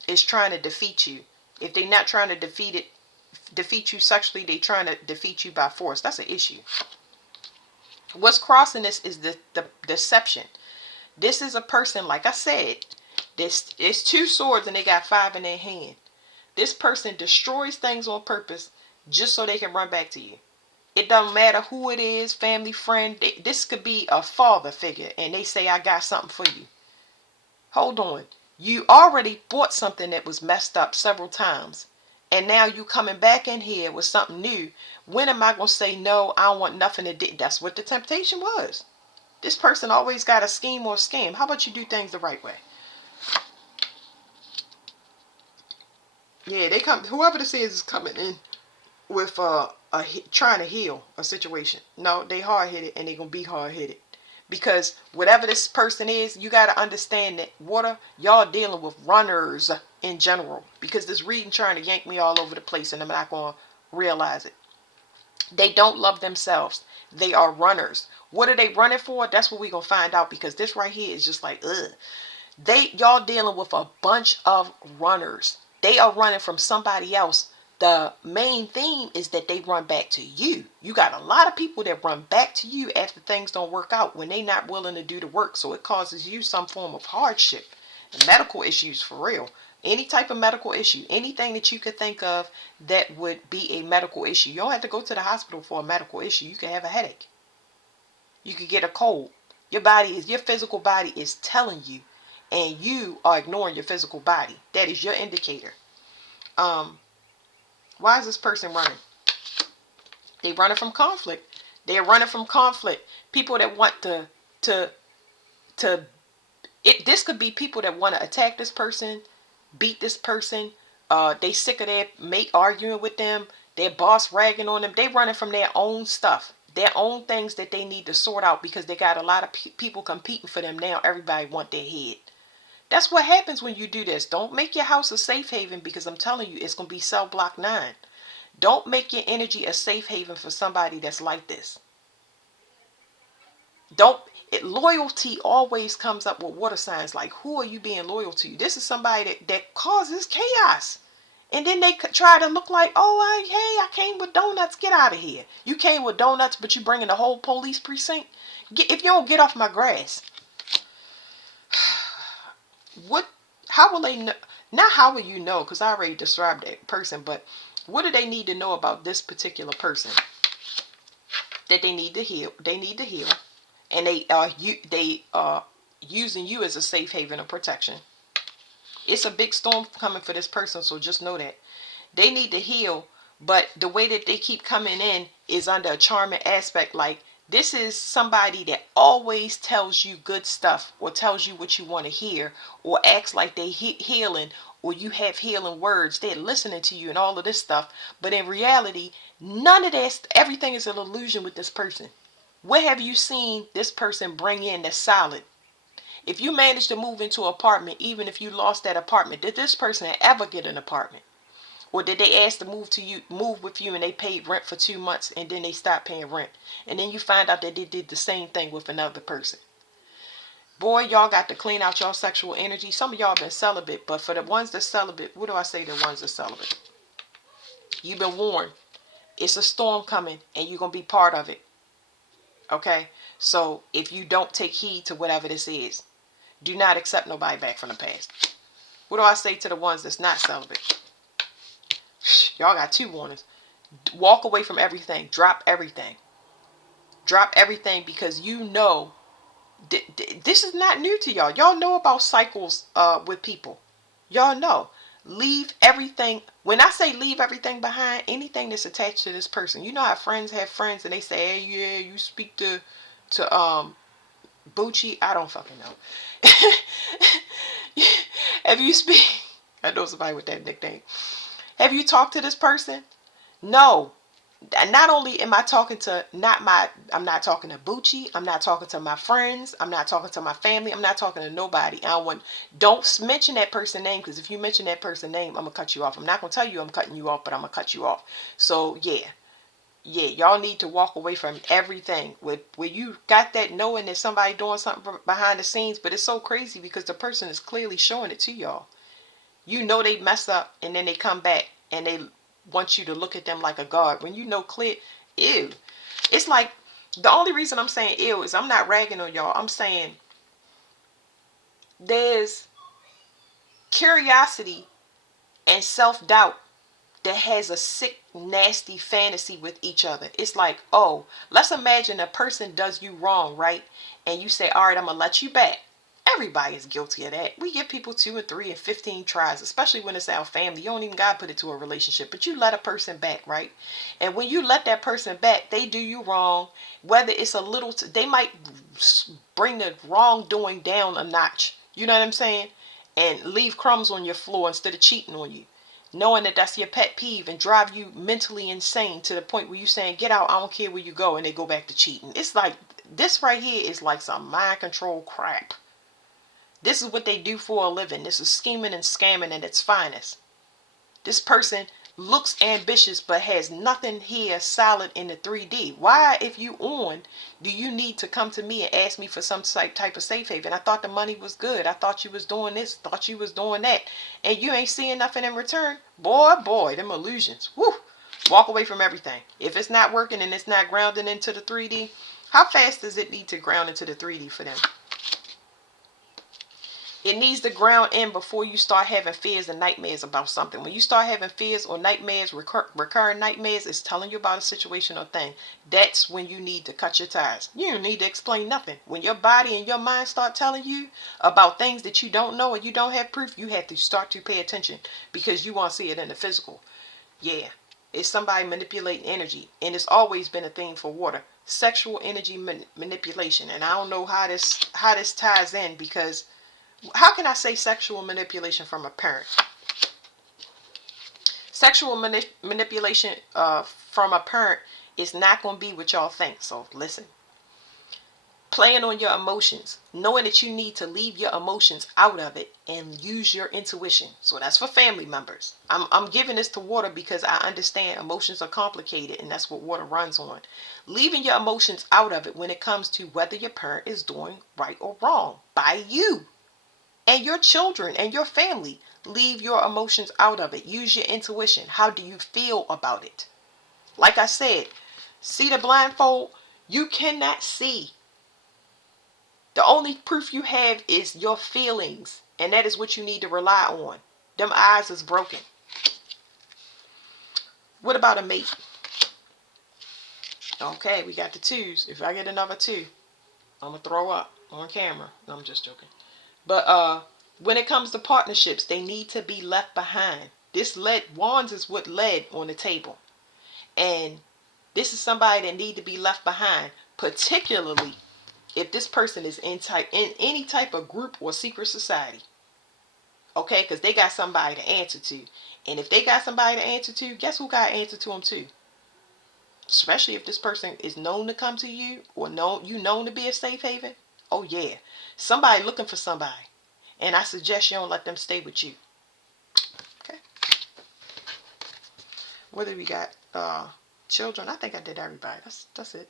is trying to defeat you. If they're not trying to defeat you sexually, they trying to defeat you by force. That's an issue. What's crossing this is the deception. This is a person, like I said, this is two swords and they got 5 in their hand. This person destroys things on purpose just so they can run back to you. It doesn't matter who it is, family, friend. This could be a father figure, and they say, I got something for you. Hold on. You already bought something that was messed up several times, and now you coming back in here with something new. When am I going to say, no, I don't want nothing to do? That's what the temptation was. This person always got a scheme or a scam. How about you do things the right way? Yeah, they come. Whoever this is coming in. with trying to heal a situation. No, they hard-headed, and they gonna be hard-headed. Because whatever this person is, you got to understand that water, y'all dealing with runners in general. Because this reading trying to yank me all over the place, and I'm not going to realize it. They don't love themselves. They are runners. What are they running for? That's what we're going to find out, because this right here is just like, ugh. Y'all dealing with a bunch of runners. They are running from somebody else. The main theme is that they run back to you. You got a lot of people that run back to you after things don't work out, when they not willing to do the work. So it causes you some form of hardship. Medical issues, for real. Any type of medical issue, anything that you could think of that would be a medical issue. You don't have to go to the hospital for a medical issue. You can have a headache. You could get a cold. Your physical body is telling you, and you are ignoring your physical body. That is your indicator. Why is this person running? They running from conflict. They're running from conflict. People that want to this could be people that want to attack this person, beat this person. They sick of their mate arguing with them, their boss ragging on them. They running from their own stuff, their own things that they need to sort out, because they got a lot of people competing for them now. Everybody want their head. That's what happens when you do this. Don't make your house a safe haven, because I'm telling you, it's going to be cell block 9. Don't make your energy a safe haven for somebody that's like this. Loyalty always comes up with water signs. Like, who are you being loyal to? This is somebody that causes chaos. And then they try to look like, oh, hey, I came with donuts. Get out of here. You came with donuts, but you bringing the whole police precinct? If you don't get off my grass. What? How will they know? Not how will you know, because I already described that person, but what do they need to know about this particular person that they need to heal? They need to heal, and they are using you as a safe haven of protection. It's a big storm coming for this person, so just know that they need to heal. But the way that they keep coming in is under a charming aspect. Like, this is somebody that always tells you good stuff, or tells you what you want to hear, or acts like they healing, or you have healing words. They're listening to you and all of this stuff. But in reality, none of that, everything is an illusion with this person. What have you seen this person bring in that's solid? If you manage to move into an apartment, even if you lost that apartment, did this person ever get an apartment? Or did they ask to move with you, and they paid rent for 2 months, and then they stopped paying rent? And then you find out that they did the same thing with another person. Boy, y'all got to clean out y'all sexual energy. Some of y'all been celibate, but for the ones that celibate, what do I say to the ones that celibate? You've been warned. It's a storm coming, and you're going to be part of it. Okay? So if you don't take heed to whatever this is, do not accept nobody back from the past. What do I say to the ones that's not celibate? Y'all got 2 warnings. Walk away from everything. Drop everything. Drop everything, because you know this is not new to y'all. Y'all know about cycles with people. Y'all know. Leave everything. When I say leave everything behind, anything that's attached to this person. You know how friends have friends, and they say, hey, yeah, you speak to Bucci. I don't fucking know. Have you speak? I know somebody with that nickname. Have you talked to this person? No. Not only am I talking to I'm not talking to Bucci. I'm not talking to my friends. I'm not talking to my family. I'm not talking to nobody. Don't mention that person's name, because if you mention that person's name, I'm gonna cut you off. I'm not gonna tell you I'm cutting you off, but I'm gonna cut you off. So yeah, y'all need to walk away from everything. Where you got that knowing that somebody doing something behind the scenes, but it's so crazy because the person is clearly showing it to y'all. You know they mess up, and then they come back and they want you to look at them like a god. When you know clear, ew. It's like, the only reason I'm saying ew is I'm not ragging on y'all. I'm saying there's curiosity and self-doubt that has a sick, nasty fantasy with each other. It's like, oh, let's imagine a person does you wrong, right? And you say, all right, I'm going to let you back. Everybody is guilty of that. We give people 2 and 3 and 15 tries, especially when it's our family. You don't even got to put it to a relationship, but you let a person back, right? And when you let that person back, they do you wrong. Whether it's a little, they might bring the wrongdoing down a notch. You know what I'm saying? And leave crumbs on your floor instead of cheating on you. knowing that that's your pet peeve and drive you mentally insane to the point where you saying, get out, I don't care where you go, and they go back to cheating. It's like, this right here is like some mind control crap. This is what they do for a living. This is scheming and scamming at its finest. This person looks ambitious but has nothing here solid in the 3D. Why, if you on, do you need to come to me and ask me for some type of safe haven? I thought the money was good. I thought you was doing this, thought you was doing that, and you ain't seeing nothing in return. Boy, them illusions. Woo! Walk away from everything. If it's not working and it's not grounding into the 3D, how fast does it need to ground into the 3D for them? It needs to ground in before you start having fears and nightmares about something. When you start having fears or nightmares, recurring nightmares, it's telling you about a situation or thing. That's when you need to cut your ties. You don't need to explain nothing. When your body and your mind start telling you about things that you don't know and you don't have proof, you have to start to pay attention because you want to see it in the physical. Yeah, it's somebody manipulating energy, and it's always been a thing for water. Sexual energy manipulation, and I don't know how this ties in, because how can I say sexual manipulation from a parent? Sexual manipulation from a parent is not going to be what y'all think. So listen. Playing on your emotions, knowing that you need to leave your emotions out of it and use your intuition. So that's for family members. I'm giving this to water because I understand emotions are complicated, and that's what water runs on. Leaving your emotions out of it when it comes to whether your parent is doing right or wrong by you. And your children and your family, leave your emotions out of it. Use your intuition. How do you feel about it? Like I said, see the blindfold? You cannot see. The only proof you have is your feelings. And that is what you need to rely on. Them eyes is broken. What about a mate? Okay, we got the twos. If I get another two, I'm going to throw up on camera. No, I'm just joking. But when it comes to partnerships, they need to be left behind. This wands is what led on the table. And this is somebody that need to be left behind, particularly if this person is in any type of group or secret society. Okay, because they got somebody to answer to. And if they got somebody to answer to, guess who got to answer to them too? Especially if this person is known to come to you, or known to be a safe haven. Oh yeah, somebody looking for somebody. And I suggest you don't let them stay with you. Okay. What do we got? Children. I think I did everybody. That's it.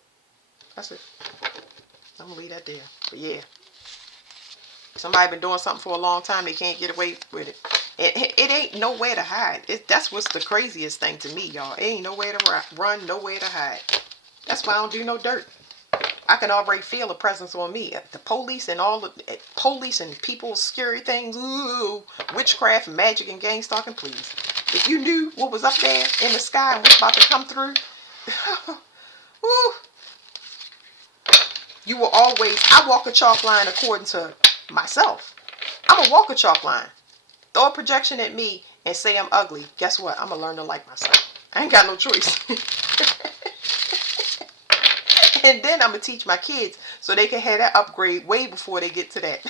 That's it. I'm gonna leave that there. But yeah, somebody been doing something for a long time. They can't get away with it. It ain't nowhere to hide. That's what's the craziest thing to me, y'all. It ain't nowhere to run, nowhere to hide. That's why I don't do no dirt. I can already feel a presence on me. The police and all the police and people, scary things, ooh, witchcraft, magic, and gang stalking, please. If you knew what was up there in the sky and what's about to come through, ooh, you will always, I walk a chalk line according to myself. I'm going to walk a chalk line. Throw a projection at me and say I'm ugly. Guess what? I'm going to learn to like myself. I ain't got no choice. And then I'm going to teach my kids so they can have that upgrade way before they get to that.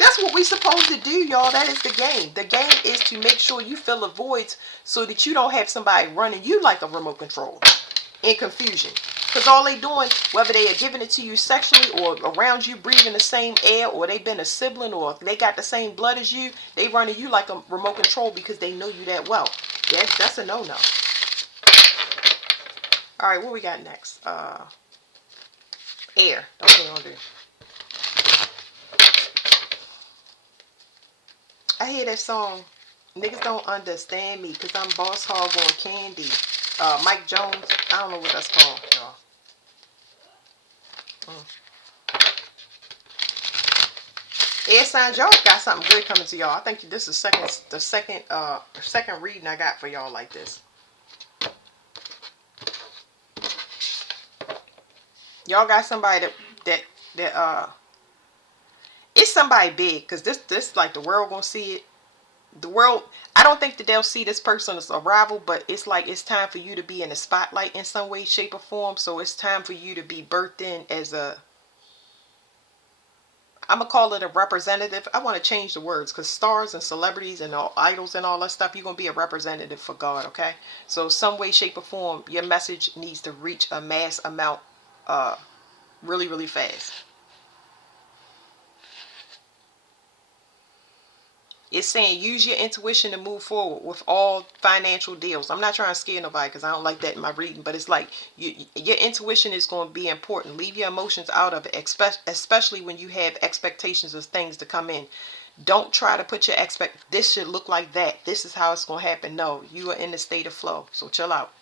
That's what we supposed to do, y'all. That is the game. The game is to make sure you fill the voids so that you don't have somebody running you like a remote control in confusion. Because all they doing, whether they are giving it to you sexually or around you breathing the same air, or they've been a sibling, or they got the same blood as you, they running you like a remote control because they know you that well. That's a no-no. All right, what we got next? Air. That's what we're going to do. I hear that song, Niggas Don't Understand Me Because I'm Boss Hog on Candy. Mike Jones. I don't know what that's called, y'all. Air signs, y'all got something good coming to y'all. I think this is the second reading I got for y'all like this. Y'all got somebody that it's somebody big, because this like the world gonna see it. The world, I don't think that they'll see this person as a rival, but it's like it's time for you to be in the spotlight in some way, shape, or form. So it's time for you to be birthed in as a, I'm gonna call it a representative. I want to change the words because stars and celebrities and all idols and all that stuff, you're gonna be a representative for God, okay? So some way, shape, or form, your message needs to reach a mass amount, really, really fast. It's saying use your intuition to move forward with all financial deals. I'm not trying to scare nobody because I don't like that in my reading, but it's like your intuition is going to be important. Leave your emotions out of it, especially when you have expectations of things to come in. Don't try to put your this should look like that. This is how it's going to happen. No, you are in the state of flow. So chill out.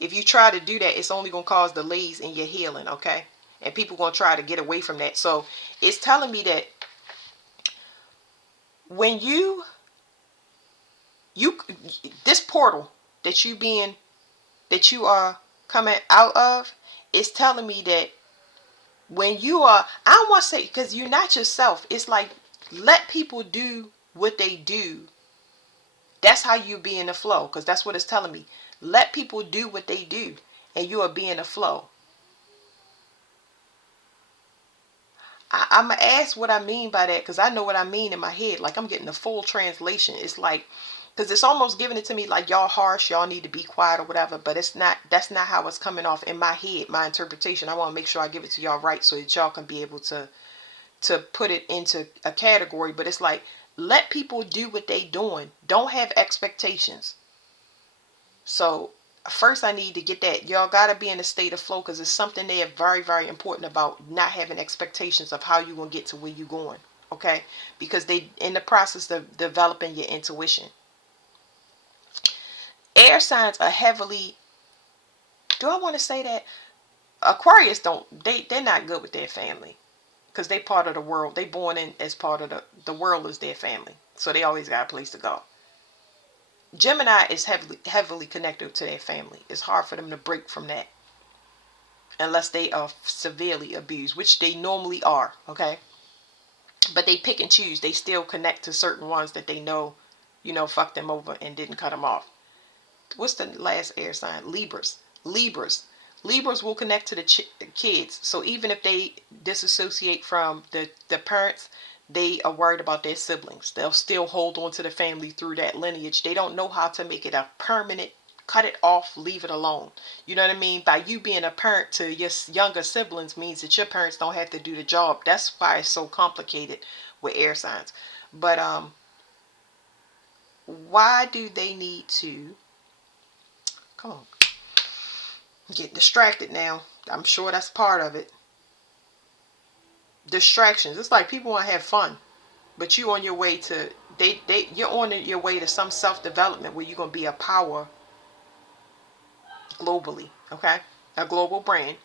If you try to do that, it's only going to cause delays in your healing, okay? And people going to try to get away from that. So it's telling me that when you this portal that you are coming out of is telling me that when you are, I don't want to say because you're not yourself, it's like let people do what they do. That's how you be in the flow, because that's what it's telling me. Let people do what they do and you are being a flow. I'm gonna ask what I mean by that because I know what I mean in my head. Like I'm getting the full translation. It's like, because it's almost giving it to me like y'all harsh, y'all need to be quiet or whatever. But it's not. That's not how it's coming off in my head. My interpretation. I want to make sure I give it to y'all right so that y'all can be able to put it into a category. But it's like let people do what they doing. Don't have expectations. So first I need to get that. Y'all got to be in a state of flow because it's something they are very, very important about not having expectations of how you're going to get to where you're going. Okay? Because they in the process of developing your intuition. Air signs are heavily, do I want to say that? Aquarius they're not good with their family because they part of the world. They born in as part of the world is their family. So they always got a place to go. Gemini is heavily connected to their family. It's hard for them to break from that unless they are severely abused, which they normally are, okay? But they pick and choose. They still connect to certain ones that they know, fucked them over and didn't cut them off. What's the last air sign? Libras. Libras will connect to the kids. So even if they disassociate from the parents, they are worried about their siblings. They'll still hold on to the family through that lineage. They don't know how to make it a permanent, cut it off, leave it alone. You know what I mean? By you being a parent to your younger siblings means that your parents don't have to do the job. That's why it's so complicated with air signs. But why do they need to, come on, get distracted now? I'm sure that's part of it. Distractions. It's like people want to have fun, but you on your way to you're on your way to some self-development where you're going to be a power globally, okay? A global brand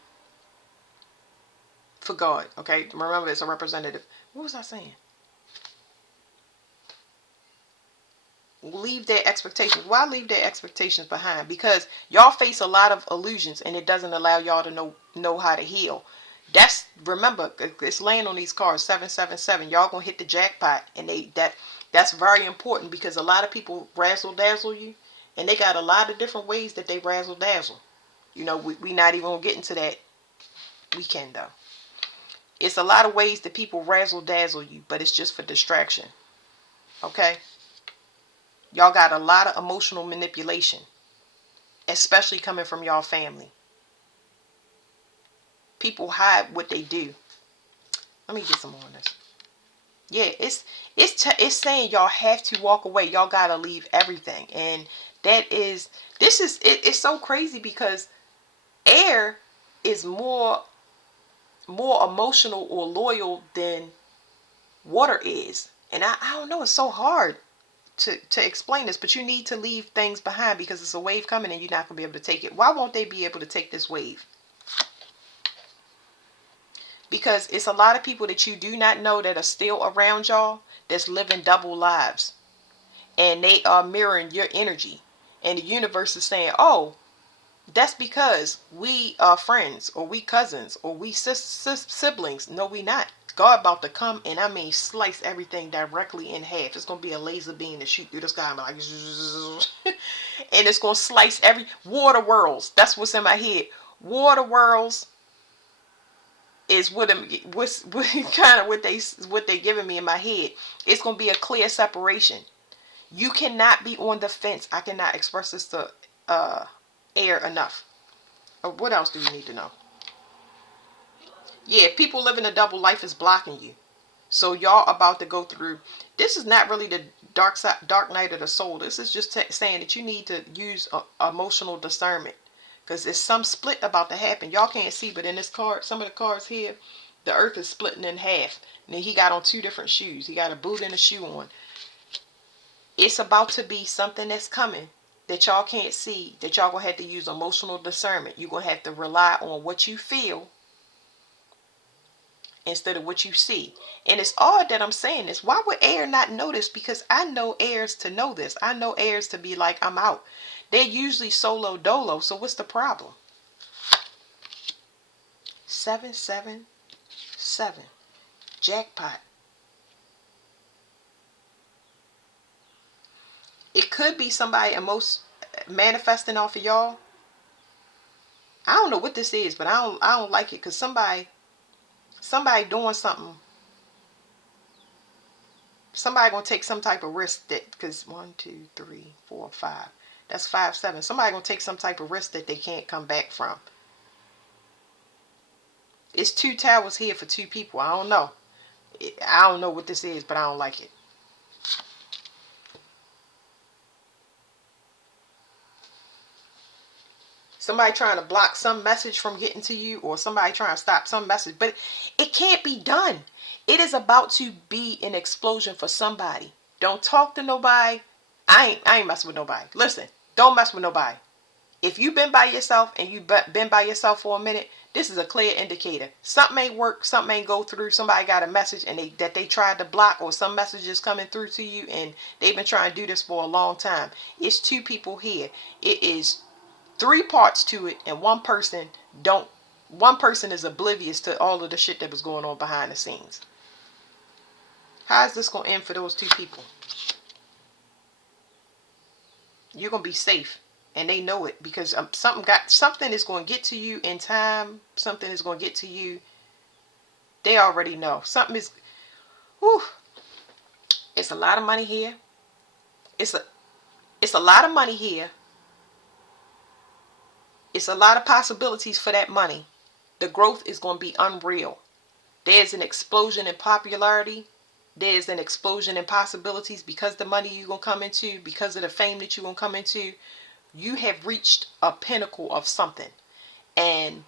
for God, okay? Remember, it's a representative. What was I saying? Leave their expectations. Why leave their expectations behind? Because y'all face a lot of illusions and it doesn't allow y'all to know how to heal. That's, remember, it's laying on these cards 777. Y'all gonna hit the jackpot, and that's very important because a lot of people razzle dazzle you, and they got a lot of different ways that they razzle dazzle. We not even gonna get into that weekend though. It's a lot of ways that people razzle dazzle you, but it's just for distraction. Okay? Y'all got a lot of emotional manipulation, especially coming from y'all family. People hide what they do. Let me get some more on this. Yeah, it's saying y'all have to walk away. Y'all gotta leave everything, and it's so crazy because air is more emotional or loyal than water is, and I don't know. It's so hard to explain this, but you need to leave things behind because it's a wave coming and you're not gonna be able to take it. Why won't they be able to take this wave? Because it's a lot of people that you do not know that are still around y'all that's living double lives, and they are mirroring your energy, and the universe is saying, oh, that's because we are friends, or we cousins, or we siblings. No, we not. God about to come and I mean slice everything directly in half. It's gonna be a laser beam to shoot through the sky, like, and it's gonna slice every water worlds. That's what's in my head. Water worlds. is what kind of what they giving me in my head. It's gonna be a clear separation. You cannot be on the fence. I cannot express this to air enough. What else do you need to know? Yeah, people living a double life is blocking you. So y'all about to go through. This is not really the dark night of the soul. This is just saying that you need to use emotional discernment, because there's some split about to happen. Y'all can't see, but in this card, some of the cards here, the earth is splitting in half. And then he got on two different shoes. He got a boot and a shoe on. It's about to be something that's coming that y'all can't see, that y'all gonna have to use emotional discernment. You're gonna have to rely on what you feel instead of what you see. And it's odd that I'm saying this. Why would air not know this? Because I know airs to know this. I know airs to be like, I'm out. They're usually solo dolo. So what's the problem? 777. Jackpot. It could be somebody manifesting off of y'all. I don't know what this is, but I don't like it, because somebody doing something. Somebody gonna take some type of risk, that, because 1 2 3 4 5, that's 5 7. Somebody gonna take some type of risk that they can't come back from. It's two towers here for two people. I don't know. I don't know what this is, but I don't like it. Somebody trying to block some message from getting to you, or somebody trying to stop some message, but it can't be done. It is about to be an explosion for somebody. Don't talk to nobody. I ain't messing with nobody. Listen, don't mess with nobody. If you've been by yourself and you've been by yourself for a minute, this is a clear indicator. Something ain't work, something ain't go through. Somebody got a message and they tried to block, or some messages coming through to you, and they've been trying to do this for a long time. It's two people here. It is three parts to it, and one person is oblivious to all of the shit that was going on behind the scenes. How is this going to end for those two people? You're going to be safe, and they know it, because something is going to get to you in time. Something is going to get to you. They already know. Something is, whew, it's a lot of money here. It's a lot of money here. It's a lot of possibilities for that money. The growth is going to be unreal. There's an explosion in popularity. There's an explosion in possibilities, because the money you're going to come into, because of the fame that you're going to come into. You have reached a pinnacle of something. And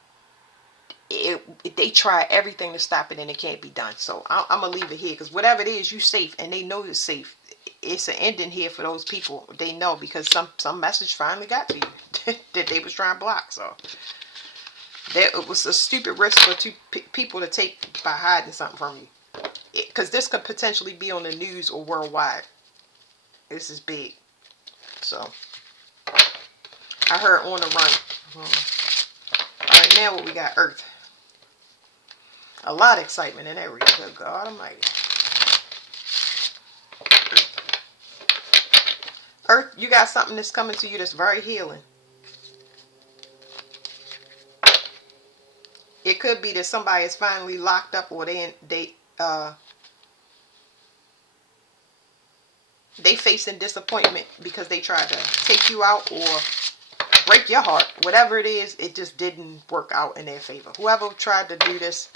they try everything to stop it, and it can't be done. So I'm going to leave it here, because whatever it is, you're safe, and they know you're safe. It's an ending here for those people. They know, because some message finally got to you that they was trying to block. So it was a stupid risk for two people to take by hiding something from you. Because this could potentially be on the news or worldwide. This is big. So I heard on the run. Alright, now what we got? Earth. A lot of excitement in that reading. Good God Almighty. Earth, you got something that's coming to you that's very healing. It could be that somebody is finally locked up, or they facing disappointment because they tried to take you out or break your heart. Whatever it is, it just didn't work out in their favor. Whoever tried to do this,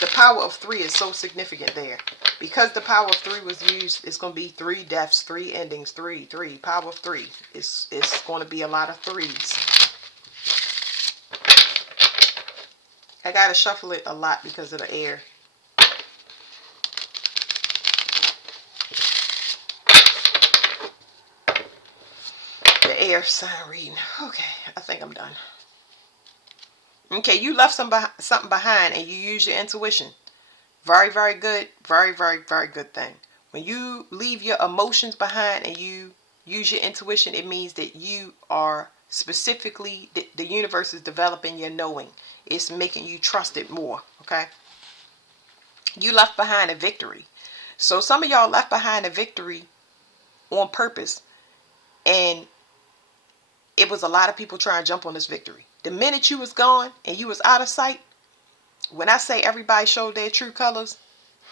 the power of 3 is so significant there. Because the power of 3 was used, it's going to be 3 deaths, 3 endings, 3. Power of 3. It's going to be a lot of 3s. I got to shuffle it a lot because of the air. The air sign reading. Okay, I think I'm done. Okay, you left something behind, and you use your intuition. Very, very good. Very, very, very good thing. When you leave your emotions behind and you use your intuition, it means that you are specifically, the universe is developing your knowing. It's making you trust it more. Okay. You left behind a victory. So some of y'all left behind a victory on purpose. And it was a lot of people trying to jump on this victory. The minute you was gone and you was out of sight, When I say everybody showed their true colors,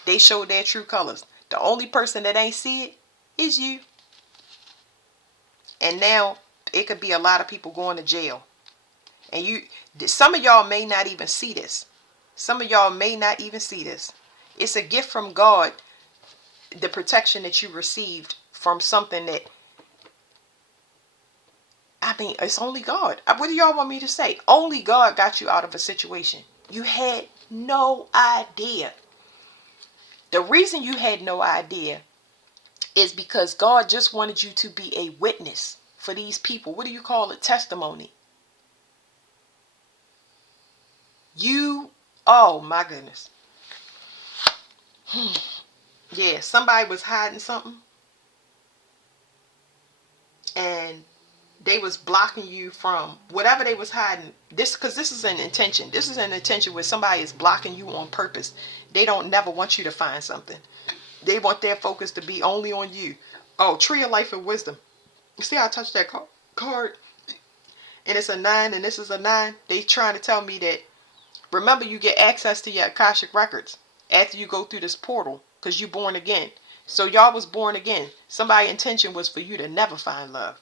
they showed their true colors. The only person that ain't see it is you. And now it could be a lot of people going to jail. And some of y'all may not even see this. Some of y'all may not even see this. It's a gift from God, the protection that you received from something that, I mean, it's only God. What do y'all want me to say? Only God got you out of a situation. You had no idea. The reason you had no idea is because God just wanted you to be a witness for these people. What do you call it? Testimony. Oh my goodness. Yeah, somebody was hiding something and they was blocking you from whatever they was hiding. Because this is an intention. This is an intention where somebody is blocking you on purpose. They don't never want you to find something. They want their focus to be only on you. Oh, tree of life and wisdom. You see how I touched that card? And it's a 9 and this is a 9. They trying to tell me that, remember, you get access to your Akashic records after you go through this portal because you born again. So y'all was born again. Somebody's intention was for you to never find love.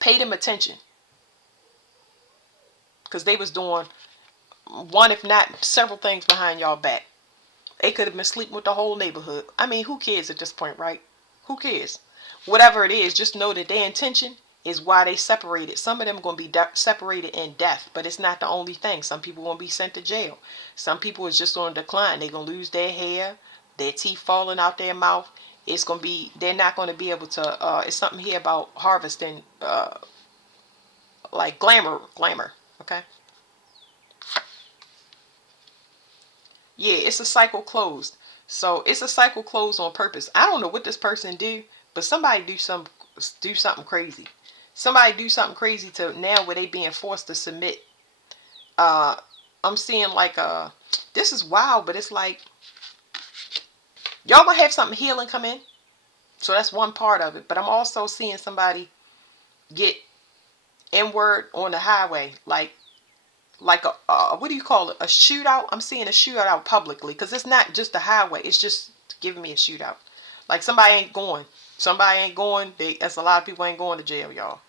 Pay them attention. Because they was doing one, if not several things behind y'all back. They could have been sleeping with the whole neighborhood. I mean, who cares at this point, right? Who cares? Whatever it is, just know that their intention is why they separated. Some of them going to be separated in death, but it's not the only thing. Some people going to be sent to jail. Some people is just on decline. They're going to lose their hair, their teeth falling out their mouth. It's going to be, they're not going to be able to, it's something here about harvesting, like glamour, okay? Yeah, it's a cycle closed. So it's a cycle closed on purpose. I don't know what this person do, but somebody do something crazy. Somebody do something crazy to now where they being forced to submit. I'm seeing like this is wild, but it's like y'all gonna have something healing come in. So that's one part of it. But I'm also seeing somebody get inward on the highway, like a what do you call it? A shootout. I'm seeing a shootout publicly because it's not just the highway. It's just giving me a shootout. Like somebody ain't going. Somebody ain't going. That's a lot of people ain't going to jail, y'all.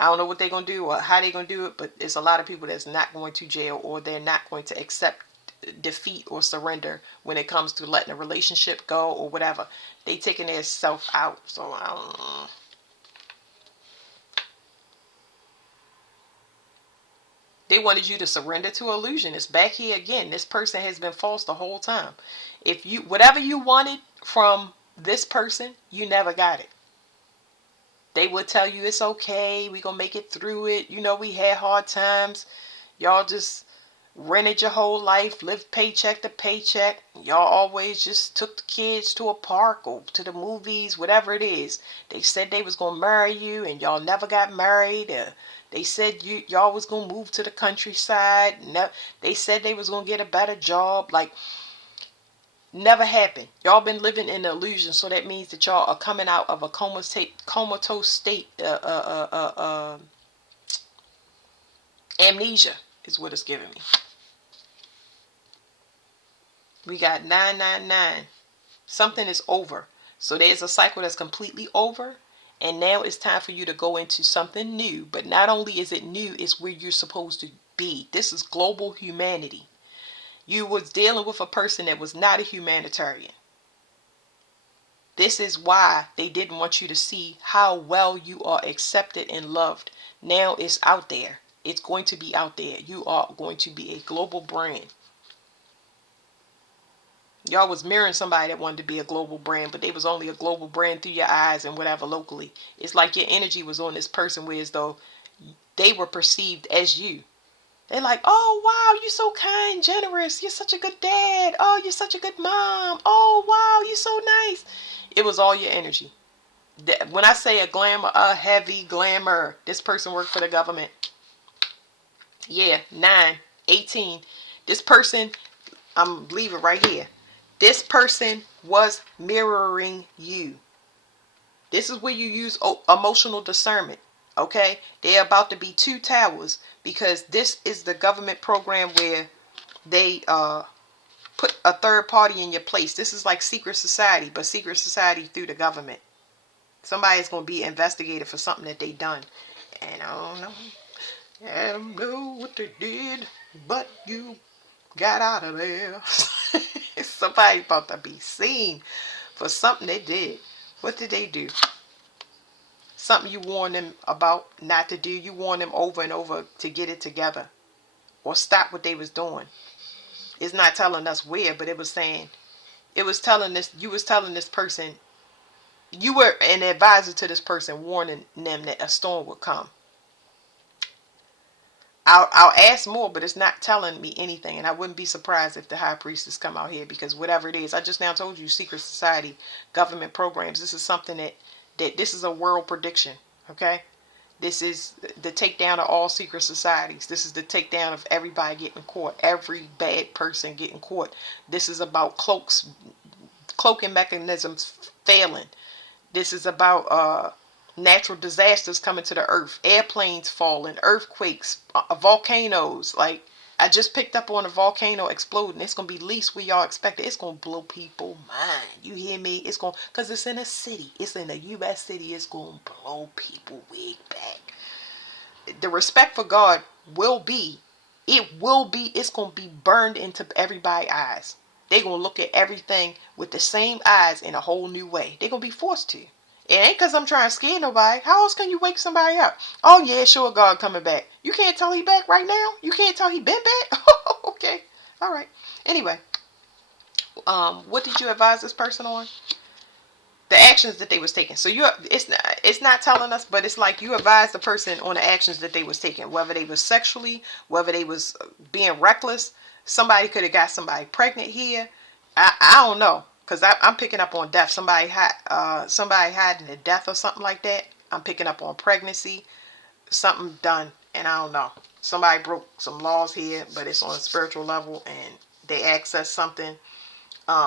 I don't know what they're gonna do or how they're gonna do it, but it's a lot of people that's not going to jail or they're not going to accept defeat or surrender when it comes to letting a relationship go or whatever. They taking their self out. So I don't know. They wanted you to surrender to illusion. It's back here again. This person has been false the whole time. If you, whatever you wanted from this person, you never got it. They would tell you it's okay. We gonna make it through it. You know, we had hard times. Y'all just rented your whole life, lived paycheck to paycheck. Y'all always just took the kids to a park or to the movies, whatever it is. They said they was gonna marry you and y'all never got married. They said y'all was gonna move to the countryside. No, they said they was gonna get a better job. Like, never happened. Y'all been living in the illusion, so that means that y'all are coming out of a comatose state. Amnesia is what it's giving me. We got 999. Something is over. So there's a cycle that's completely over. And now it's time for you to go into something new. But not only is it new, it's where you're supposed to be. This is global humanity. You was dealing with a person that was not a humanitarian. This is why they didn't want you to see how well you are accepted and loved. Now it's out there. It's going to be out there. You are going to be a global brand. Y'all was mirroring somebody that wanted to be a global brand, but they was only a global brand through your eyes and whatever locally. It's like your energy was on this person, whereas though they were perceived as you. They're like, oh, wow, you're so kind, generous. You're such a good dad. Oh, you're such a good mom. Oh, wow, you're so nice. It was all your energy. When I say a heavy glamour, this person worked for the government. Yeah, 9, 18. This person, I'm leaving right here. This person was mirroring you. This is where you use emotional discernment. Okay? They're about to be two towers because this is the government program where They put a third party in your place. This is like secret society, but secret society through the government. Somebody's going to be investigated for something that they done. And I don't know. I don't know what they did, but you got out of there. Somebody about to be seen for something they did. What did they do? Something you warned them about not to do. You warned them over and over to get it together or stop what they was doing. It's not telling us where, but it was saying, it was telling this, you was telling this person, you were an advisor to this person, warning them that a storm would come. I'll ask more, but it's not telling me anything. And I wouldn't be surprised if the high priestess come out here, because whatever it is, I just now told you, secret society, government programs. This is something that this is a world prediction. Okay, this is the takedown of all secret societies. This is the takedown of everybody getting caught, every bad person getting caught. This is about cloaking mechanisms failing. This is about natural disasters coming to the earth, airplanes falling, earthquakes, volcanoes. Like, I just picked up on a volcano exploding. It's gonna be least where y'all expect it. It's gonna blow people mind. You hear me? It's gonna, cause it's in a city. It's in a U.S. city. It's gonna blow people wig back. The respect for God will be, it's gonna be burned into everybody's eyes. They're gonna look at everything with the same eyes in a whole new way. They're gonna be forced to. It ain't because I'm trying to scare nobody. How else can you wake somebody up? Oh yeah, sure, God coming back. You can't tell he back right now? You can't tell he been back? Okay. All right. Anyway, what did you advise this person on? The actions that they was taking. So it's not telling us, but it's like you advised the person on the actions that they was taking, whether they was sexually, whether they was being reckless. Somebody could have got somebody pregnant here. I don't know, because I'm picking up on death. Somebody had a death or something like that. I'm picking up on pregnancy, something done, and I don't know. Somebody broke some laws here, but it's on a spiritual level, and they access something.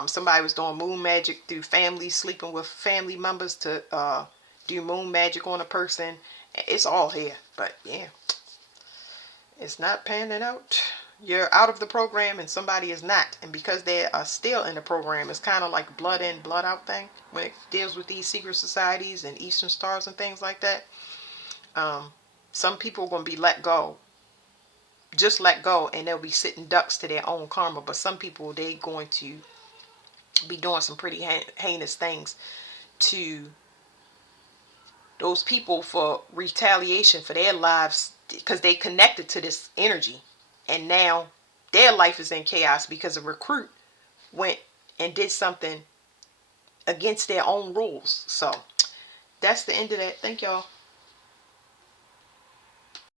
Somebody was doing moon magic through family, sleeping with family members to do moon magic on a person. It's all here, but yeah, it's not panning out. You're out of the program and somebody is not. And because they are still in the program, it's kind of like blood in, blood out thing when it deals with these secret societies and Eastern stars and things like that. Some people are going to be let go. Just let go, and they'll be sitting ducks to their own karma. But some people, they're going to be doing some pretty heinous things to those people for retaliation for their lives, because they connected to this energy, and now their life is in chaos because a recruit went and did something against their own rules. So that's the end of that. Thank y'all.